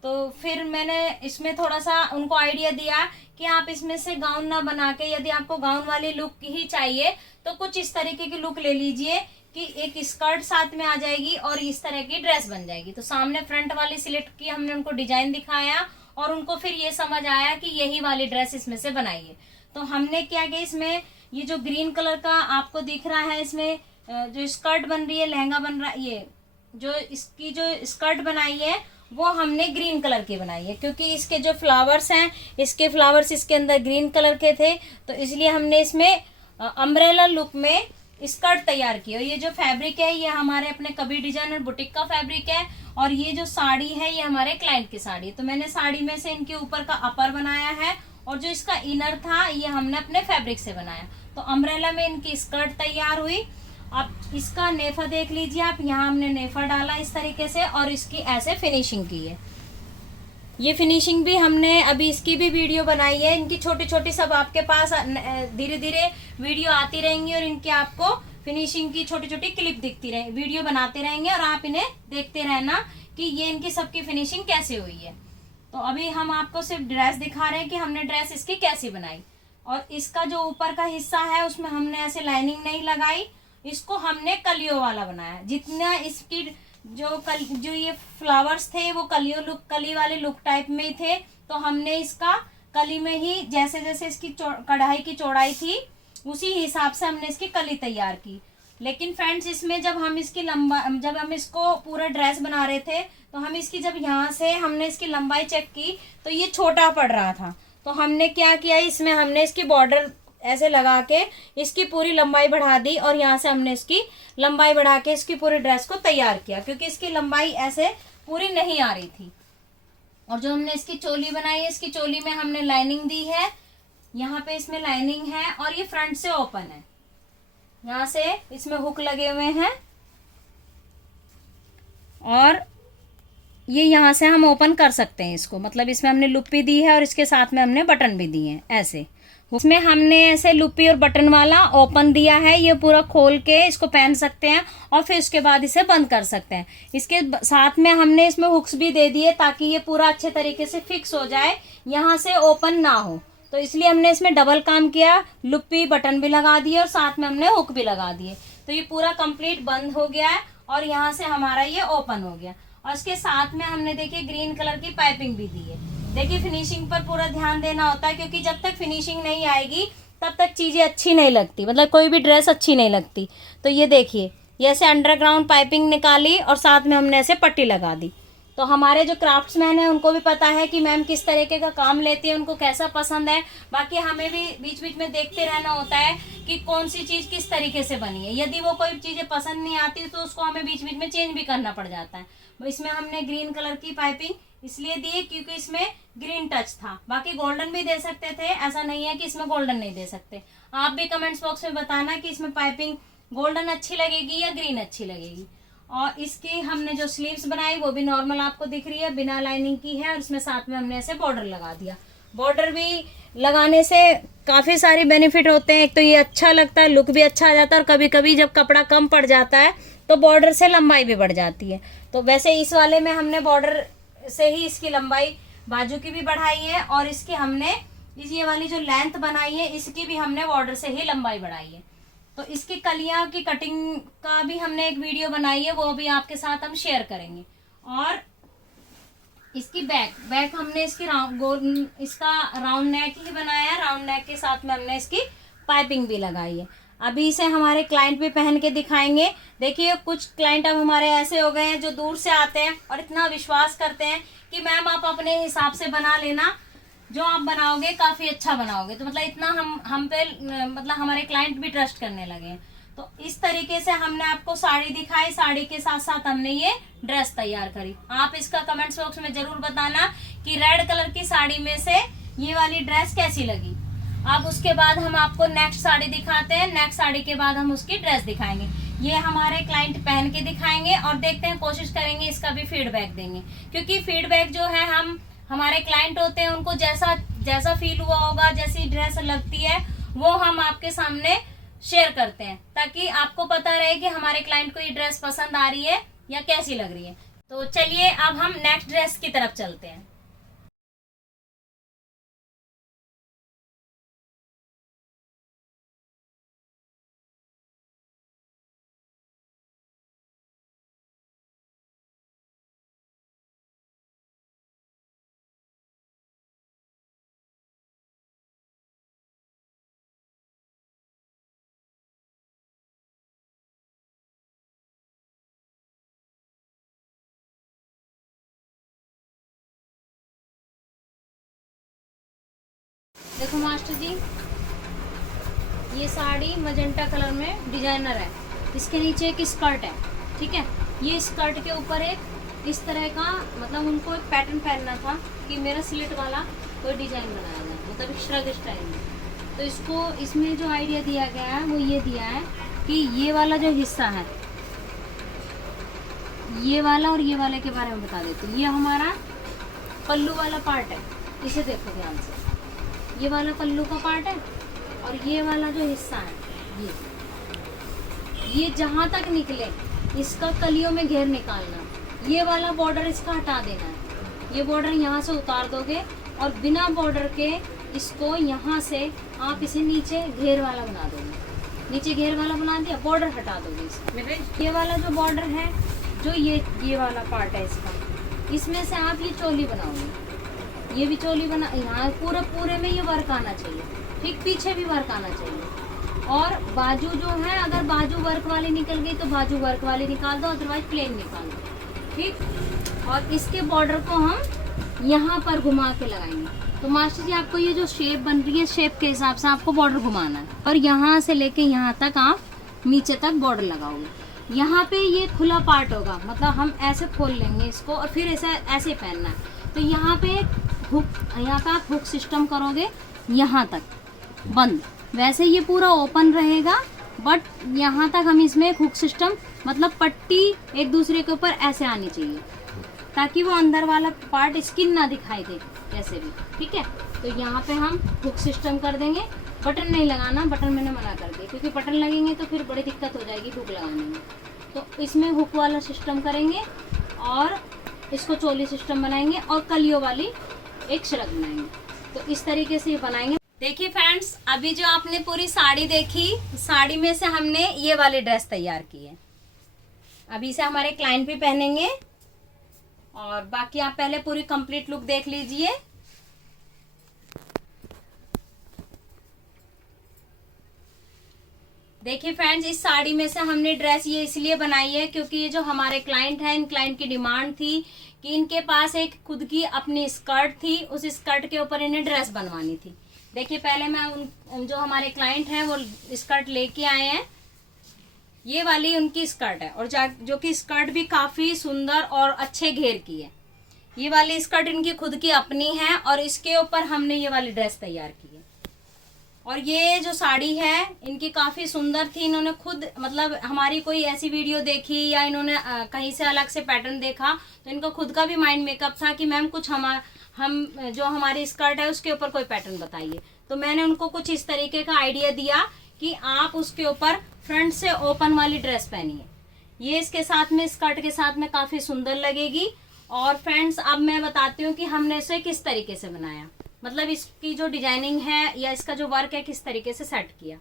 तो फिर मैंने इसमें थोड़ा सा उनको आइडिया दिया कि आप इसमें से गाउन ना बना के, यदि आपको गाउन वाली लुक ही चाहिए तो कुछ इस तरीके की लुक ले लीजिए कि एक स्कर्ट साथ में आ जाएगी और इस तरह की ड्रेस बन जाएगी। तो सामने फ्रंट वाली सिलेक्ट की, हमने उनको डिजाइन दिखाया और उनको फिर ये समझ आया कि यही वाली ड्रेस इसमें से बनाइए। तो हमने क्या किया, इसमें ये जो ग्रीन कलर का आपको दिख रहा है, इसमें जो स्कर्ट बन रही है, लहंगा बन रहा है, ये जो इसकी जो स्कर्ट बनाई है वो हमने ग्रीन कलर की बनाई है, क्योंकि इसके जो फ्लावर्स हैं, इसके फ्लावर्स इसके अंदर ग्रीन कलर के थे, तो इसलिए हमने इसमें अम्ब्रेला लुक में स्कर्ट तैयार की। और ये जो फैब्रिक है ये हमारे अपने कबीर डिजाइनर बुटीक का फैब्रिक है और ये जो साड़ी है ये हमारे क्लाइंट की साड़ी। तो मैंने साड़ी में से इनके ऊपर का अपर बनाया है और जो इसका इनर था ये हमने अपने फैब्रिक से बनाया। तो अम्ब्रेला में इनकी स्कर्ट तैयार हुई। अब इसका नेफा देख लीजिए आप, यहाँ हमने नेफा डाला इस तरीके से और इसकी ऐसे फिनिशिंग की है। ये फिनिशिंग भी हमने अभी इसकी भी वीडियो बनाई है। इनकी छोटी छोटी सब आपके पास धीरे धीरे वीडियो आती रहेंगी और इनकी आपको फिनिशिंग की छोटी छोटी क्लिप दिखती रहे, वीडियो बनाते रहेंगे और आप इन्हें देखते रहना कि ये इनकी सबकी फिनिशिंग कैसे हुई है। तो अभी हम आपको सिर्फ ड्रेस दिखा रहे हैं कि हमने ड्रेस इसकी कैसी बनाई। और इसका जो ऊपर का हिस्सा है उसमें हमने ऐसे लाइनिंग नहीं लगाई, इसको हमने कलियों वाला बनाया। जितना इसकी जो ये फ्लावर्स थे वो कली वाले लुक टाइप में थे, तो हमने इसका कली में ही जैसे जैसे इसकी कढ़ाई की चौड़ाई थी उसी हिसाब से हमने इसकी कली तैयार की। लेकिन फ्रेंड्स, इसमें जब हम इसको पूरा ड्रेस बना रहे थे तो हम इसकी जब यहाँ से हमने इसकी लंबाई चेक की तो ये छोटा पड़ रहा था। तो हमने क्या किया, इसमें हमने इसकी बॉर्डर ऐसे लगा के इसकी पूरी लंबाई बढ़ा दी और यहाँ से हमने इसकी लंबाई बढ़ा के इसकी पूरी ड्रेस को तैयार किया, क्योंकि इसकी लंबाई ऐसे पूरी नहीं आ रही थी। और जो हमने इसकी चोली बनाई है, इसकी चोली में हमने लाइनिंग दी है, यहाँ पे इसमें लाइनिंग है और ये फ्रंट से ओपन है, यहाँ से इसमें हुक लगे हुए हैं और ये यहाँ से हम ओपन कर सकते हैं इसको। मतलब इसमें हमने लुप भी दी है और इसके साथ में हमने बटन भी दिए हैं ऐसे। उसमें हमने ऐसे लुपी और बटन वाला ओपन दिया है, ये पूरा खोल के इसको पहन सकते हैं और फिर उसके बाद इसे बंद कर सकते हैं। इसके साथ में हमने इसमें हुक्स भी दे दिए ताकि ये पूरा अच्छे तरीके से फिक्स हो जाए, यहाँ से ओपन ना हो। तो इसलिए हमने इसमें डबल काम किया, लुपी बटन भी लगा दिए और साथ में हमने हुक भी लगा दिए। तो ये पूरा कंप्लीट बंद हो गया है और यहाँ से हमारा ये ओपन हो गया। और इसके साथ में हमने देखिए ग्रीन कलर की पाइपिंग भी दी है। देखिए फिनिशिंग पर पूरा ध्यान देना होता है, क्योंकि जब तक फिनिशिंग नहीं आएगी तब तक चीज़ें अच्छी नहीं लगती, मतलब कोई भी ड्रेस अच्छी नहीं लगती। तो ये देखिए, ये ऐसे अंडरग्राउंड पाइपिंग निकाली और साथ में हमने ऐसे पट्टी लगा दी। तो हमारे जो क्राफ्ट्समैन हैं उनको भी पता है कि मैम किस तरीके का काम लेती है, उनको कैसा पसंद है। बाकी हमें भी बीच बीच में देखते रहना होता है कि कौन सी चीज़ किस तरीके से बनी है। यदि वो कोई चीज़ें पसंद नहीं आती तो उसको हमें बीच बीच में चेंज भी करना पड़ जाता है। इसमें हमने ग्रीन कलर की पाइपिंग इसलिए दी क्योंकि इसमें ग्रीन टच था, बाकी गोल्डन भी दे सकते थे, ऐसा नहीं है कि इसमें गोल्डन नहीं दे सकते। आप भी कमेंट्स बॉक्स में बताना कि इसमें पाइपिंग गोल्डन अच्छी लगेगी या ग्रीन अच्छी लगेगी। और इसकी हमने जो स्लीव्स बनाई वो भी नॉर्मल आपको दिख रही है, बिना लाइनिंग की है, और इसमें साथ में हमने ऐसे बॉर्डर लगा दिया। बॉर्डर भी लगाने से काफ़ी सारी बेनिफिट होते हैं। एक तो ये अच्छा लगता है, लुक भी अच्छा आ जाता है, और कभी कभी जब कपड़ा कम पड़ जाता है तो बॉर्डर से लंबाई भी बढ़ जाती है। तो वैसे इस वाले में हमने बॉर्डर से ही इसकी लंबाई बाजू की भी बढ़ाई है, और इसकी हमने ये वाली जो लेंथ बनाई है इसकी भी हमने बॉर्डर से ही लंबाई बढ़ाई है। तो इसकी कलियां की कटिंग का भी हमने एक वीडियो बनाई है, वो भी आपके साथ हम शेयर करेंगे। और इसकी बैक हमने इसकी इसका राउंड नेक ही बनाया है, राउंड नेक के साथ में हमने इसकी पाइपिंग भी लगाई है। अभी इसे हमारे क्लाइंट भी पहन के दिखाएंगे। देखिए कुछ क्लाइंट अब हमारे ऐसे हो गए हैं जो दूर से आते हैं और इतना विश्वास करते हैं कि मैम आप अपने हिसाब से बना लेना, जो आप बनाओगे काफ़ी अच्छा बनाओगे। तो मतलब इतना हम पे मतलब हमारे क्लाइंट भी ट्रस्ट करने लगे हैं। तो इस तरीके से हमने आपको साड़ी दिखाई, साड़ी के साथ साथ हमने ये ड्रेस तैयार करी। आप इसका कमेंट्स बॉक्स में जरूर बताना कि रेड कलर की साड़ी में से ये वाली ड्रेस कैसी लगी। अब उसके बाद हम आपको नेक्स्ट साड़ी दिखाते हैं, नेक्स्ट साड़ी के बाद हम उसकी ड्रेस दिखाएंगे। ये हमारे क्लाइंट पहन के दिखाएंगे और देखते हैं, कोशिश करेंगे इसका भी फीडबैक देंगे, क्योंकि फीडबैक जो है हमारे क्लाइंट होते हैं, उनको जैसा फील हुआ होगा, जैसी ड्रेस लगती है वो हम आपके सामने शेयर करते हैं, ताकि आपको पता रहे कि हमारे क्लाइंट को ये ड्रेस पसंद आ रही है या कैसी लग रही है। तो चलिए अब हम नेक्स्ट ड्रेस की तरफ चलते हैं। देखो मास्टर जी, ये साड़ी मजेंटा कलर में डिजाइनर है, इसके नीचे एक स्कर्ट है, ठीक है। ये स्कर्ट के ऊपर एक इस तरह का, मतलब उनको एक पैटर्न पहनना था कि मेरा स्लिट वाला कोई डिजाइन बनाया जाए, मतलब श्रग स्टाइल में। तो इसको इसमें जो आइडिया दिया गया है वो ये दिया है कि ये वाला जो हिस्सा है, ये वाला और ये वाले के बारे में बता देती हूँ। ये हमारा पल्लू वाला पार्ट है, इसे देखो ध्यान से। ये वाला पल्लू का पार्ट है और ये वाला जो हिस्सा है ये जहाँ तक निकले इसका कलियों में घेर निकालना। ये वाला बॉर्डर इसका हटा देना है, ये बॉर्डर यहाँ से उतार दोगे और बिना बॉर्डर के इसको यहाँ से आप इसे नीचे घेर वाला बना दोगे। नीचे घेर वाला बना दिया, बॉर्डर हटा दोगे इसका। ये वाला जो बॉर्डर है, जो ये वाला पार्ट है इसका, इसमें से आप ये चोली बनाओगे। ये भी चोली बना, यहाँ पूरे में ये वर्क आना चाहिए, ठीक। पीछे भी वर्क आना चाहिए। और बाजू जो है, अगर बाजू वर्क वाली निकल गई तो बाजू वर्क वाली निकाल दो, अदरवाइज प्लेन निकाल दो, ठीक। और इसके बॉर्डर को हम यहाँ पर घुमा के लगाएंगे। तो मास्टर जी आपको ये जो शेप बन रही है, शेप के हिसाब से आपको बॉर्डर घुमाना है, और यहाँ से लेके यहाँ तक आप नीचे तक बॉर्डर लगाओगे। यहाँ पे ये खुला पार्ट होगा, मतलब हम ऐसे खोल लेंगे इसको और फिर ऐसे पहनना है। तो यहाँ पे हुक, यहाँ पे आप हुक सिस्टम करोगे यहाँ तक बंद, वैसे ये पूरा ओपन रहेगा, बट यहाँ तक हम इसमें हुक सिस्टम, मतलब पट्टी एक दूसरे के ऊपर ऐसे आनी चाहिए ताकि वो अंदर वाला पार्ट स्किन ना दिखाई दे, जैसे भी, ठीक है। तो यहाँ पे हम हुक सिस्टम कर देंगे। बटन नहीं लगाना, बटन मैंने मना कर दिया क्योंकि बटन लगेंगे तो फिर बड़ी दिक्कत हो जाएगी हुक लगाने में। तो इसमें हुक वाला सिस्टम करेंगे और इसको चोली सिस्टम बनाएंगे और कलियों वाली एक शर्ट बनाएंगे। तो इस तरीके से ये बनाएंगे। देखिए फ्रेंड्स, अभी जो आपने पूरी साड़ी देखी, साड़ी में से हमने ये वाली ड्रेस तैयार की है। अभी से हमारे क्लाइंट भी पहनेंगे और बाकी आप पहले पूरी कंप्लीट लुक देख लीजिए। देखिए फ्रेंड्स, इस साड़ी में से हमने ड्रेस ये इसलिए बनाई है क्योंकि ये जो हमारे क्लाइंट हैं, इन क्लाइंट की डिमांड थी कि इनके पास एक खुद की अपनी स्कर्ट थी, उस स्कर्ट के ऊपर इन्हें ड्रेस बनवानी थी। देखिए पहले मैं उन जो हमारे क्लाइंट हैं वो स्कर्ट लेके आए हैं। ये वाली उनकी स्कर्ट है और जो कि स्कर्ट भी काफी सुंदर और अच्छे घेर की है। ये वाली स्कर्ट इनकी खुद की अपनी है और इसके ऊपर हमने ये वाली ड्रेस तैयार की है। और ये जो साड़ी है इनकी काफी सुंदर थी। इन्होंने खुद मतलब हमारी कोई ऐसी वीडियो देखी या इन्होंने कहीं से अलग से पैटर्न देखा तो इनका खुद का भी माइंड मेकअप था कि मैम कुछ हम जो हमारी स्कर्ट है उसके ऊपर कोई पैटर्न बताइए। तो मैंने उनको कुछ इस तरीके का आइडिया दिया कि आप उसके ऊपर फ्रंट से ओपन वाली ड्रेस पहनिए। ये इसके साथ में, स्कर्ट के साथ में काफी सुंदर लगेगी। और फ्रेंड्स, अब मैं बताती हूँ कि हमने इसे किस तरीके से बनाया, मतलब इसकी जो डिजाइनिंग है या इसका जो वर्क है किस तरीके से सेट किया।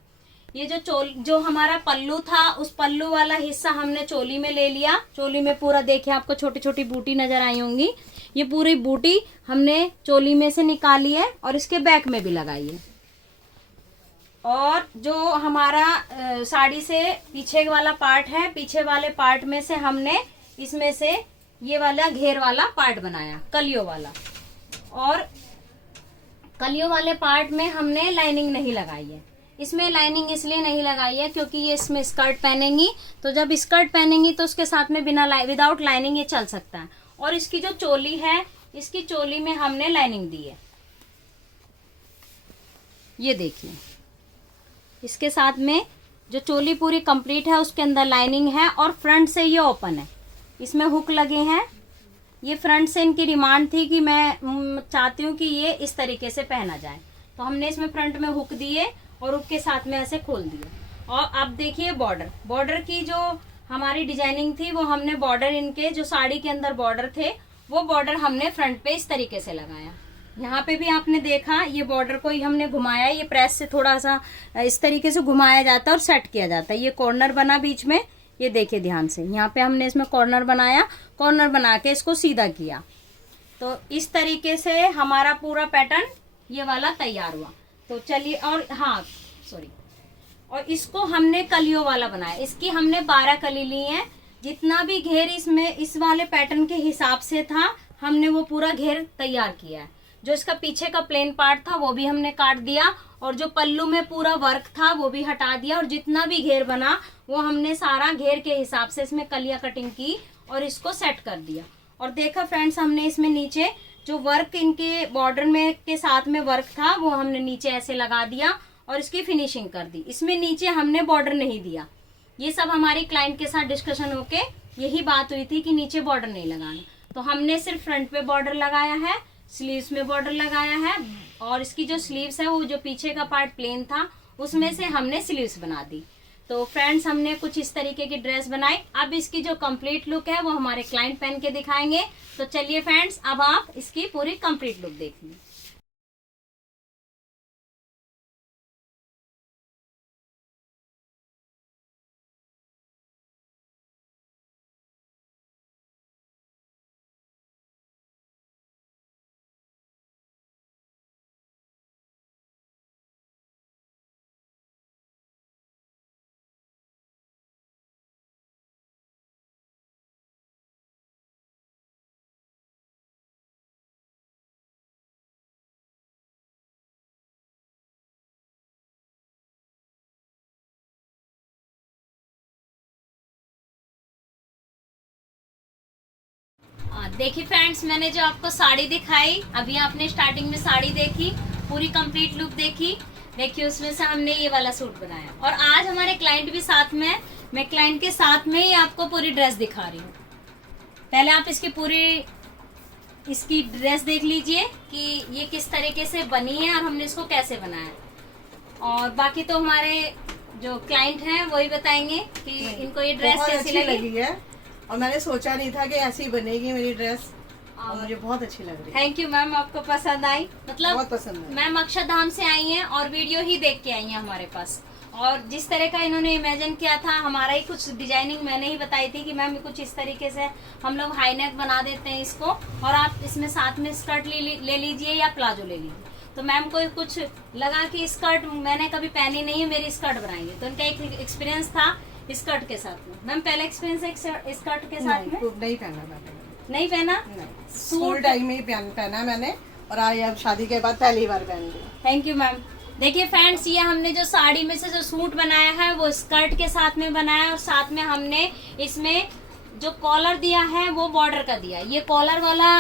ये जो हमारा पल्लू था, उस पल्लू वाला हिस्सा हमने चोली में ले लिया। चोली में पूरा देखिए आपको छोटी छोटी बूटी नजर आई होंगी। ये पूरी बूटी हमने चोली में से निकाली है और इसके बैक में भी लगाई है। और जो हमारा साड़ी से पीछे वाला पार्ट है, पीछे वाले पार्ट में से हमने इसमें से ये वाला घेर वाला पार्ट बनाया, कलियों वाला। और कलियों वाले पार्ट में हमने लाइनिंग नहीं लगाई है। इसमें लाइनिंग इसलिए नहीं लगाई है क्योंकि ये इसमें स्कर्ट पहनेंगी, तो जब स्कर्ट पहनेंगी तो उसके साथ में विदाउट लाइनिंग ये चल सकता है। और इसकी जो चोली है, इसकी चोली में हमने लाइनिंग दी है। ये देखिए, इसके साथ में जो चोली पूरी कंप्लीट है उसके अंदर लाइनिंग है और फ्रंट से ये ओपन है, इसमें हुक लगे हैं। ये फ्रंट से इनकी डिमांड थी कि मैं चाहती हूँ कि ये इस तरीके से पहना जाए, तो हमने इसमें फ्रंट में हुक दिए और हुक के साथ में ऐसे खोल दिए। और अब देखिए बॉर्डर की जो हमारी डिजाइनिंग थी वो हमने बॉर्डर, इनके जो साड़ी के अंदर बॉर्डर थे वो बॉर्डर हमने फ्रंट पे इस तरीके से लगाया। यहाँ पे भी आपने देखा ये बॉर्डर को ही हमने घुमाया। ये प्रेस से थोड़ा सा इस तरीके से घुमाया जाता है और सेट किया जाता है। ये कॉर्नर बना बीच में, ये देखिए ध्यान से, यहाँ पे हमने इसमें कॉर्नर बनाया, कॉर्नर बना के इसको सीधा किया। तो इस तरीके से हमारा पूरा पैटर्न ये वाला तैयार हुआ। तो चलिए, और हाँ सॉरी, और इसको हमने कलियों वाला बनाया। इसकी हमने 12 कली ली है। जितना भी घेर इसमें इस वाले पैटर्न के हिसाब से था हमने वो पूरा घेर तैयार किया है। जो इसका पीछे का प्लेन पार्ट था वो भी हमने काट दिया और जो पल्लू में पूरा वर्क था वो भी हटा दिया। और जितना भी घेर बना वो हमने सारा घेर के हिसाब से इसमें कलियां कटिंग की और इसको सेट कर दिया। और देखा फ्रेंड्स, हमने इसमें नीचे जो वर्क इनके बॉर्डर में के साथ में वर्क था वो हमने नीचे ऐसे लगा दिया और इसकी फिनिशिंग कर दी। इसमें नीचे हमने बॉर्डर नहीं दिया। ये सब हमारी क्लाइंट के साथ डिस्कशन होके यही बात हुई थी कि नीचे बॉर्डर नहीं लगाना, तो हमने सिर्फ फ्रंट पे बॉर्डर लगाया है, स्लीव्स में बॉर्डर लगाया है। और इसकी जो स्लीव्स है वो जो पीछे का पार्ट प्लेन था उसमें से हमने स्लीव्स बना दी। तो फ्रेंड्स, हमने कुछ इस तरीके की ड्रेस बनाई। अब इसकी जो कंप्लीट लुक है वो हमारे क्लाइंट पहन के दिखाएंगे। तो चलिए फ्रेंड्स, अब आप इसकी पूरी कंप्लीट लुक देखिए। देखिए फ्रेंड्स, मैंने जो आपको साड़ी दिखाई, अभी आपने स्टार्टिंग में साड़ी देखी, पूरी कंप्लीट लुक देखी। देखिए उसमें से हमने ये वाला सूट बनाया और आज हमारे क्लाइंट भी साथ में है। मैं क्लाइंट के साथ में ही आपको पूरी ड्रेस दिखा रही हूँ। पहले आप इसकी पूरी इसकी ड्रेस देख लीजिए कि ये किस तरीके से बनी है और हमने इसको कैसे बनाया। और बाकी तो हमारे जो क्लाइंट हैं वही बताएंगे कि इनको ये ड्रेस बहुत कैसी अच्छी लगी है। और मैंने सोचा नहीं था कि ऐसी बनेगी मेरी ड्रेस, और मुझे बहुत अच्छी लग रही है। थैंक यू मैम, आपको पसंद आई? मतलब बहुत पसंद है। मैम अक्षरधाम से आई हैं और वीडियो ही देख के आई हैं हमारे पास, और जिस तरह का इन्होंने इमेजिन किया था, हमारा ही कुछ डिजाइनिंग मैंने ही बताई थी कि मैम कुछ इस तरीके से हम लोग हाई नेक बना देते हैं इसको, और आप इसमें साथ में स्कर्ट ले लीजिए या प्लाजो ले लीजिए। तो मैम को कुछ लगा कि स्कर्ट मैंने कभी पहनी नहीं है, मेरी स्कर्ट बनाएंगे, तो उनका एक एक्सपीरियंस था स्कर्ट के साथ में। मैम पहला एक्सपीरियंस है स्कर्ट के साथ में? नहीं पहना मैंने। नहीं पहना? स्कूल टाइम में ही पहना मैंने, और आज अब शादी के बाद पहली बार पहन ली। Thank you ma'am. देखिए फ्रेंड्स, ये हमने जो साड़ी में से जो सूट बनाया है वो स्कर्ट के साथ में बनाया है, और साथ में हमने इसमें जो कॉलर दिया है वो बॉर्डर का दिया है। ये कॉलर वाला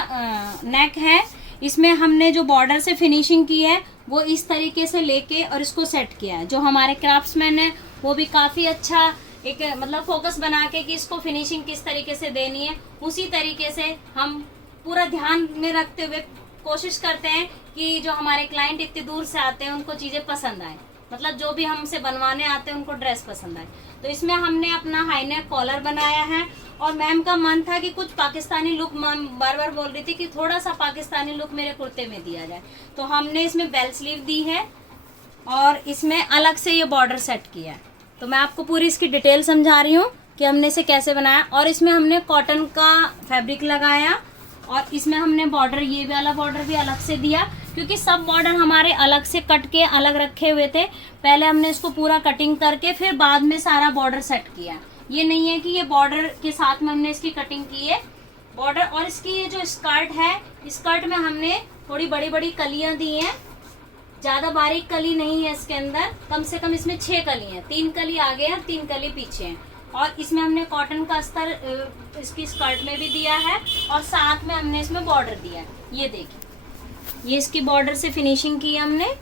नेक है, इसमें हमने जो बॉर्डर से फिनिशिंग की है वो इस तरीके से लेके और इसको सेट किया है। जो हमारे क्राफ्ट्समैन है वो भी काफी अच्छा एक मतलब फोकस बना के कि इसको फिनिशिंग किस तरीके से देनी है, उसी तरीके से हम पूरा ध्यान में रखते हुए कोशिश करते हैं कि जो हमारे क्लाइंट इतनी दूर से आते हैं उनको चीजें पसंद आए, मतलब जो भी हमसे बनवाने आते हैं उनको ड्रेस पसंद आए। तो इसमें हमने अपना हाई नेक कॉलर बनाया है, और मैम का मन था कि कुछ पाकिस्तानी लुक, मैम बार बार बोल रही थी कि थोड़ा सा पाकिस्तानी लुक मेरे कुर्ते में दिया जाए, तो हमने इसमें बेल स्लीव दी है और इसमें अलग से ये बॉर्डर सेट किया है। तो मैं आपको पूरी इसकी डिटेल समझा रही हूँ कि हमने इसे कैसे बनाया। और इसमें हमने कॉटन का फैब्रिक लगाया, और इसमें हमने बॉर्डर, ये वाला बॉर्डर भी अलग से दिया, क्योंकि सब बॉर्डर हमारे अलग से कट के अलग रखे हुए थे। पहले हमने इसको पूरा कटिंग करके फिर बाद में सारा बॉर्डर सेट किया। ये नहीं है कि ये बॉर्डर के साथ में हमने इसकी कटिंग की है बॉर्डर। और इसकी ये जो स्कर्ट है, स्कर्ट में हमने थोड़ी बड़ी बड़ी कलियां दी हैं, ज्यादा बारीक कली नहीं है इसके अंदर, कम से कम इसमें 6 कली हैं, 3 कली आगे हैं, 3 कली पीछे हैं। और इसमें हमने कॉटन का अस्तर इसकी स्कर्ट में भी दिया है, और साथ में हमने इसमें बॉर्डर दिया है। ये देखिए, ये इसकी बॉर्डर से फिनिशिंग की है हमने,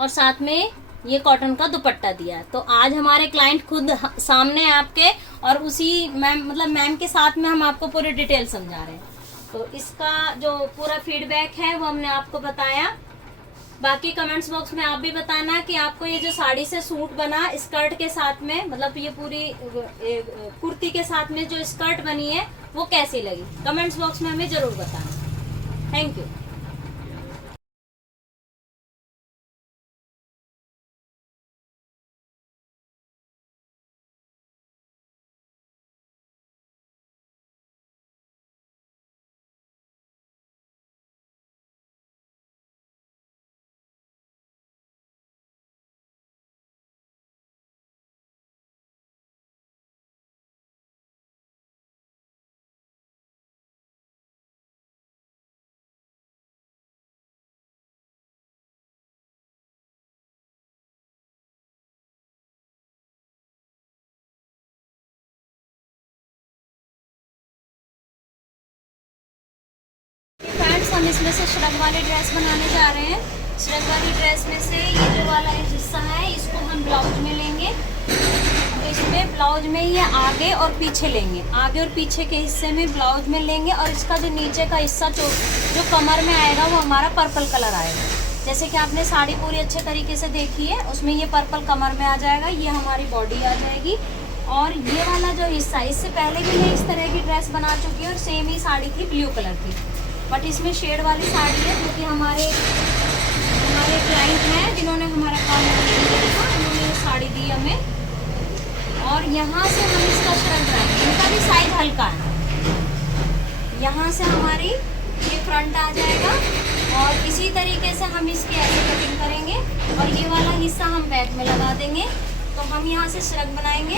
और साथ में ये कॉटन का दुपट्टा दिया है। तो आज हमारे क्लाइंट खुद सामने है आपके, और उसी मैम के साथ में हम आपको पूरी डिटेल समझा रहे हैं। तो इसका जो पूरा फीडबैक है वो हमने आपको बताया। बाकी कमेंट्स बॉक्स में आप भी बताना कि आपको ये जो साड़ी से सूट बना स्कर्ट के साथ में, मतलब ये पूरी कुर्ती के साथ में जो स्कर्ट बनी है वो कैसी लगी, कमेंट्स बॉक्स में हमें जरूर बताना। Thank you. फ्रेंड्स, हम इसमें से श्रग वाली ड्रेस बनाने जा रहे हैं। श्रग वाली ड्रेस में से ये जो वाला हिस्सा है इसको हम ब्लाउज में लेंगे। इसमें ब्लाउज में ये आगे और पीछे लेंगे, आगे और पीछे के हिस्से में ब्लाउज में लेंगे। और इसका जो नीचे का हिस्सा जो कमर में आएगा वो हमारा पर्पल कलर आएगा। जैसे कि आपने साड़ी पूरी अच्छे तरीके से देखी है, उसमें ये पर्पल कमर में आ जाएगा, ये हमारी बॉडी आ जाएगी। और ये वाला जो हिस्सा, इससे पहले भी ये इस तरह की ड्रेस बना चुकी है और सेम ही साड़ी थी ब्लू कलर की, बट इसमें शेड वाली साड़ी है, जो कि हमारे क्लाइंट हैं जिन्होंने हमारा काम किया था, उन्होंने ये साड़ी दी हमें। और यहाँ से हम इसका श्रग बनाएंगे, इनका भी साइज हल्का है। यहाँ से हमारी ये फ्रंट आ जाएगा, और इसी तरीके से हम इसकी ऐसे कटिंग करेंगे, और ये वाला हिस्सा हम बैक में लगा देंगे। तो हम यहाँ से श्रग बनाएंगे,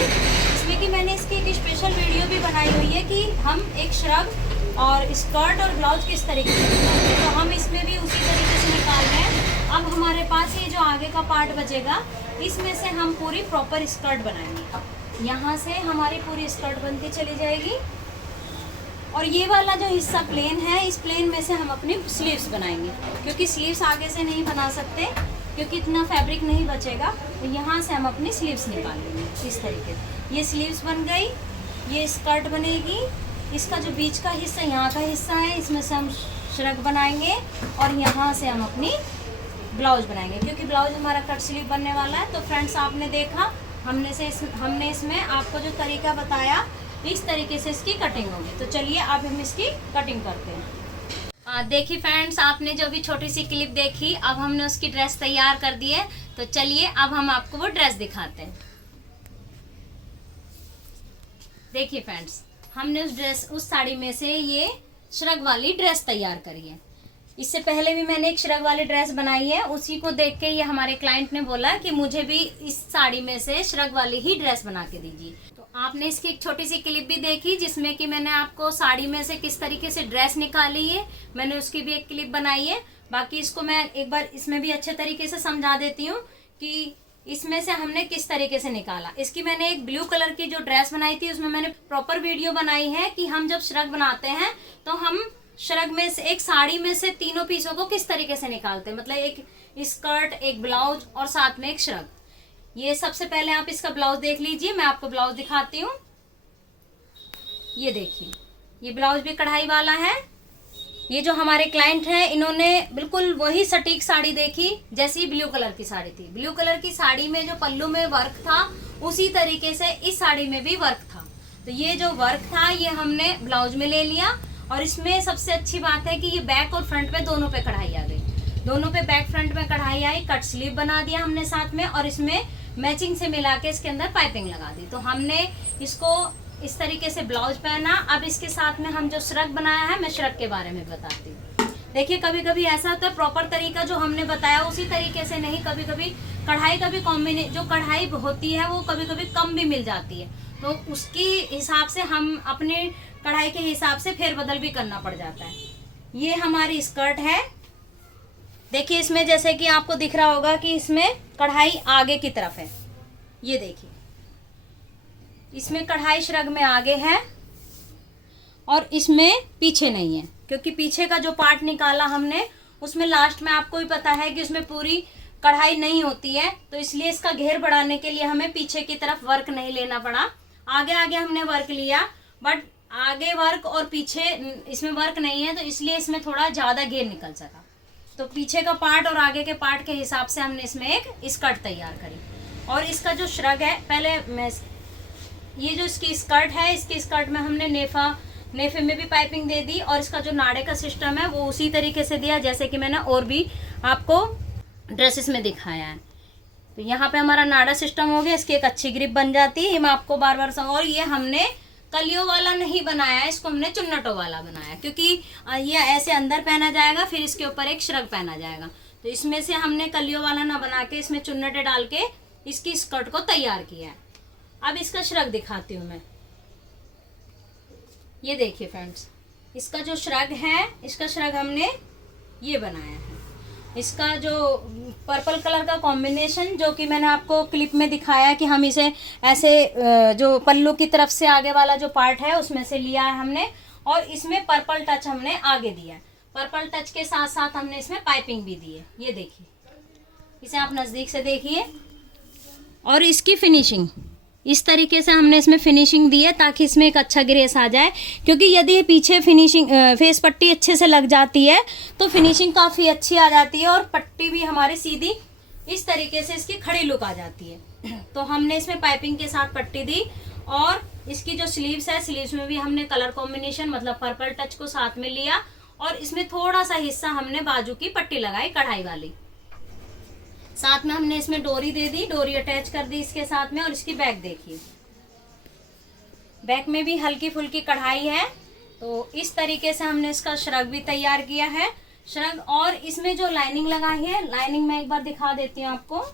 इसमें कि मैंने इसकी एक स्पेशल वीडियो भी बनाई हुई है कि हम एक श्रग और स्कर्ट और ब्लाउज किस तरीके से निकालते हैं, तो हम इसमें भी उसी तरीके से निकाल रहे हैं। अब हमारे पास ये जो आगे का पार्ट बचेगा, इसमें से हम पूरी प्रॉपर स्कर्ट बनाएंगे। यहाँ से हमारी पूरी स्कर्ट बनती चली जाएगी, और ये वाला जो हिस्सा प्लेन है, इस प्लेन में से हम अपनी स्लीव्स बनाएंगे, क्योंकि स्लीव्स आगे से नहीं बना सकते क्योंकि इतना फैब्रिक नहीं बचेगा। तो यहाँ से हम अपनी स्लीव्स निकाल लेंगे इस तरीके से। ये स्लीव्स बन गई, ये स्कर्ट बनेगी, इसका जो बीच का हिस्सा, यहाँ का हिस्सा है, इसमें से हम श्रग बनाएंगे और यहाँ से हम अपनी ब्लाउज बनाएंगे, क्योंकि ब्लाउज हमारा कट स्लीव बनने वाला है। तो फ्रेंड्स आपने देखा, हमने इसमें आपको जो तरीका बताया, इस तरीके से इसकी कटिंग होगी। तो चलिए अब हम इसकी कटिंग करते हैं। देखिए फ्रेंड्स, आपने जो भी छोटी सी क्लिप देखी, अब हमने उसकी ड्रेस तैयार कर दी है। तो चलिए अब हम आपको वो ड्रेस दिखाते हैं। देखिए फ्रेंड्स, हमने उस साड़ी में से ये श्रग वाली ड्रेस तैयार करी है। इससे पहले भी मैंने एक श्रग वाली ड्रेस बनाई है, उसी को देख के ये हमारे क्लाइंट ने बोला कि मुझे भी इस साड़ी में से श्रग वाली ही ड्रेस बना के दीजिए। तो आपने इसकी एक छोटी सी क्लिप भी देखी, जिसमें कि मैंने आपको साड़ी में से किस तरीके से ड्रेस निकाली है, मैंने उसकी भी एक क्लिप बनाई है। बाकी इसको मैं एक बार इसमें भी अच्छे तरीके से समझा देती हूँ कि इसमें से हमने किस तरीके से निकाला। इसकी मैंने एक ब्लू कलर की जो ड्रेस बनाई थी, उसमें मैंने प्रॉपर वीडियो बनाई है कि हम जब श्रग बनाते हैं तो हम श्रग में से, एक साड़ी में से तीनों पीसों को किस तरीके से निकालते हैं, मतलब एक स्कर्ट, एक ब्लाउज और साथ में एक श्रग। ये सबसे पहले आप इसका ब्लाउज देख लीजिए, मैं आपको ब्लाउज दिखाती हूँ। ये देखिए, ये ब्लाउज भी कढ़ाई वाला है। ये जो हमारे क्लाइंट हैं, इन्होंने बिल्कुल वही सटीक साड़ी देखी जैसी ब्लू कलर की साड़ी थी। ब्लू कलर की साड़ी में जो पल्लू में वर्क था, उसी तरीके से इस साड़ी में भी वर्क था। तो ये जो वर्क था, ये हमने ब्लाउज में ले लिया। और इसमें सबसे अच्छी बात है कि ये बैक और फ्रंट पे दोनों पे कढ़ाई आ गई। दोनों पे बैक फ्रंट में कढ़ाई आई, कट स्लीव बना दिया हमने साथ में, और इसमें मैचिंग से मिला के इसके अंदर पाइपिंग लगा दी। तो हमने इसको इस तरीके से ब्लाउज पहना। अब इसके साथ में हम जो श्रग बनाया है, मैं श्रग के बारे में बताती हूँ। देखिए, कभी कभी ऐसा होता है, प्रॉपर तरीका जो हमने बताया उसी तरीके से नहीं, कभी कभी कढ़ाई का भी जो कढ़ाई होती है वो कभी कभी कम भी मिल जाती है। तो उसके हिसाब से हम अपने कढ़ाई के हिसाब से फेरबदल भी करना पड़ जाता है। ये हमारी स्कर्ट है। देखिए, इसमें जैसे कि आपको दिख रहा होगा कि इसमें कढ़ाई आगे की तरफ है। ये देखिए, इसमें कढ़ाई श्रग में आगे है और इसमें पीछे नहीं है, क्योंकि पीछे का जो पार्ट निकाला हमने, उसमें लास्ट में आपको भी पता है कि उसमें पूरी कढ़ाई नहीं होती है। तो इसलिए इसका घेर बढ़ाने के लिए हमें पीछे की तरफ वर्क नहीं लेना पड़ा। आगे आगे हमने वर्क लिया, बट आगे वर्क और पीछे इसमें वर्क नहीं है, तो इसलिए इसमें थोड़ा ज़्यादा घेर निकल सका। तो पीछे का पार्ट और आगे के पार्ट के हिसाब से हमने इसमें एक स्कर्ट तैयार करी। और इसका जो श्रग है, पहले मैं ये जो इसकी स्कर्ट है, इसकी स्कर्ट में हमने नेफे में भी पाइपिंग दे दी, और इसका जो नाड़े का सिस्टम है वो उसी तरीके से दिया जैसे कि मैंने और भी आपको ड्रेसेस में दिखाया है। तो यहाँ पे हमारा नाड़ा सिस्टम हो गया, इसकी एक अच्छी ग्रिप बन जाती है। मैं आपको बार बार और ये हमने कलियों वाला नहीं बनाया, इसको हमने चुन्नटों वाला बनाया, क्योंकि ये ऐसे अंदर पहना जाएगा, फिर इसके ऊपर एक श्रग पहना जाएगा। तो इसमें से हमने कलियों वाला ना बना के इसमें चुन्नटे डाल के इसकी स्कर्ट को तैयार किया है। अब इसका श्रग दिखाती हूँ मैं। ये देखिए फ्रेंड्स, इसका जो श्रग है, इसका श्रग हमने ये बनाया है। इसका जो पर्पल कलर का कॉम्बिनेशन, जो कि मैंने आपको क्लिप में दिखाया कि हम इसे ऐसे जो पल्लू की तरफ से आगे वाला जो पार्ट है उसमें से लिया है हमने, और इसमें पर्पल टच हमने आगे दिया है। पर्पल टच के साथ साथ हमने इसमें पाइपिंग भी दी है। ये देखिए, इसे आप नज़दीक से देखिए। और इसकी फिनिशिंग इस तरीके से हमने इसमें फिनिशिंग दी है, ताकि इसमें एक अच्छा ग्रेस आ जाए। क्योंकि यदि पीछे फिनिशिंग फेस पट्टी अच्छे से लग जाती है तो फिनिशिंग काफ़ी अच्छी आ जाती है, और पट्टी भी हमारी सीधी इस तरीके से इसकी खड़ी लुक आ जाती है। तो हमने इसमें पाइपिंग के साथ पट्टी दी, और इसकी जो स्लीव्स है, स्लीव्स में भी हमने कलर कॉम्बिनेशन मतलब पर्पल टच को साथ में लिया, और इसमें थोड़ा सा हिस्सा हमने बाजू की पट्टी लगाई कढ़ाई वाली। साथ में हमने इसमें डोरी दे दी, डोरी अटैच कर दी इसके साथ में। और इसकी बैक देखिए, बैक में भी हल्की फुल्की कढ़ाई है। तो इस तरीके से हमने इसका श्रग भी तैयार किया है। श्रग, और इसमें जो लाइनिंग लगाई है, लाइनिंग मैं एक बार दिखा देती हूँ आपको।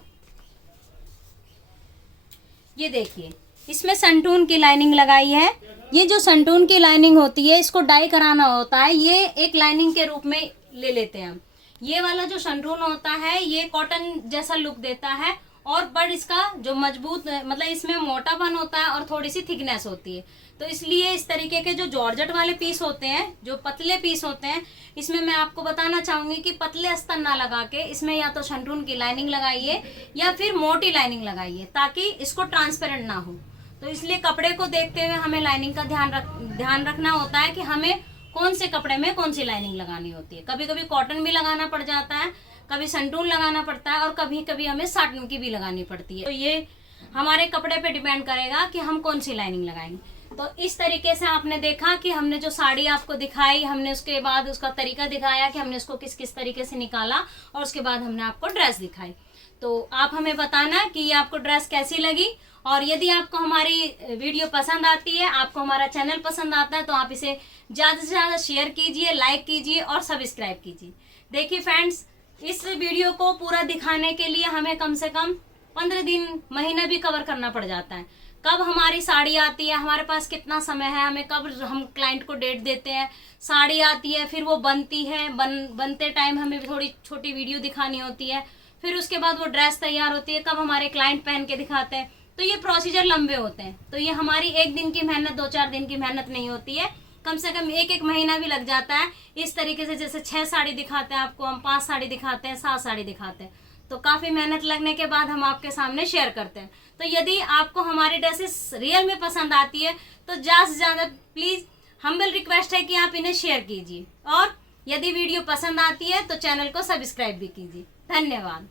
ये देखिए, इसमें संटून की लाइनिंग लगाई है। ये जो संटून की लाइनिंग होती है, इसको डाई कराना होता है, ये एक लाइनिंग के रूप में ले लेते हैं हम। ये वाला जो संटून होता है, ये कॉटन जैसा लुक देता है, और बट इसका जो मजबूत मतलब इसमें मोटापन होता है और थोड़ी सी थिकनेस होती है। तो इसलिए इस तरीके के जो जॉर्जेट वाले पीस होते हैं, जो पतले पीस होते हैं, इसमें मैं आपको बताना चाहूंगी कि पतले अस्तर ना लगा के इसमें या तो संटून की लाइनिंग लगाइए या फिर मोटी लाइनिंग लगाइए, ताकि इसको ट्रांसपेरेंट ना हो। तो इसलिए कपड़े को देखते हुए हमें लाइनिंग का ध्यान रखना होता है कि हमें कौन से कपड़े में कौन सी लाइनिंग लगानी होती है। कभी कभी कॉटन भी लगाना पड़ जाता है, कभी संटून लगाना पड़ता है और कभी कभी हमें साटन की भी लगानी पड़ती है। तो ये हमारे कपड़े पे डिपेंड करेगा कि हम कौन सी लाइनिंग लगाएंगे। तो इस तरीके से आपने देखा कि हमने जो साड़ी आपको दिखाई, हमने उसके बाद उसका तरीका दिखाया कि हमने उसको किस किस तरीके से निकाला, और उसके बाद हमने आपको ड्रेस दिखाई। तो आप हमें बताना कि ये आपको ड्रेस कैसी लगी, और यदि आपको हमारी वीडियो पसंद आती है, आपको हमारा चैनल पसंद आता है, तो आप इसे ज़्यादा से ज़्यादा शेयर कीजिए, लाइक कीजिए और सब्सक्राइब कीजिए। देखिए फ्रेंड्स, इस वीडियो को पूरा दिखाने के लिए हमें कम से कम 15 दिन, महीना भी कवर करना पड़ जाता है। कब हमारी साड़ी आती है, हमारे पास कितना समय है, हमें कब हम क्लाइंट को डेट देते हैं, साड़ी आती है, फिर वो बनती है, बनते टाइम हमें थोड़ी छोटी वीडियो दिखानी होती है, फिर उसके बाद वो ड्रेस तैयार होती है, कब हमारे क्लाइंट पहन के दिखाते हैं। तो ये प्रोसीजर लंबे होते हैं। तो ये हमारी एक दिन की मेहनत, 2-4 दिन की मेहनत नहीं होती है, कम से कम 1-1 महीना भी लग जाता है। इस तरीके से जैसे 6 साड़ी दिखाते हैं आपको, हम 5 साड़ी दिखाते हैं, 7 साड़ी दिखाते हैं, तो काफ़ी मेहनत लगने के बाद हम आपके सामने शेयर करते हैं। तो यदि आपको हमारी ड्रेसेस रियल में पसंद आती है तो ज़्यादा से ज़्यादा प्लीज़ हम्बल रिक्वेस्ट है कि आप इन्हें शेयर कीजिए, और यदि वीडियो पसंद आती है तो चैनल को सब्सक्राइब भी कीजिए। धन्यवाद।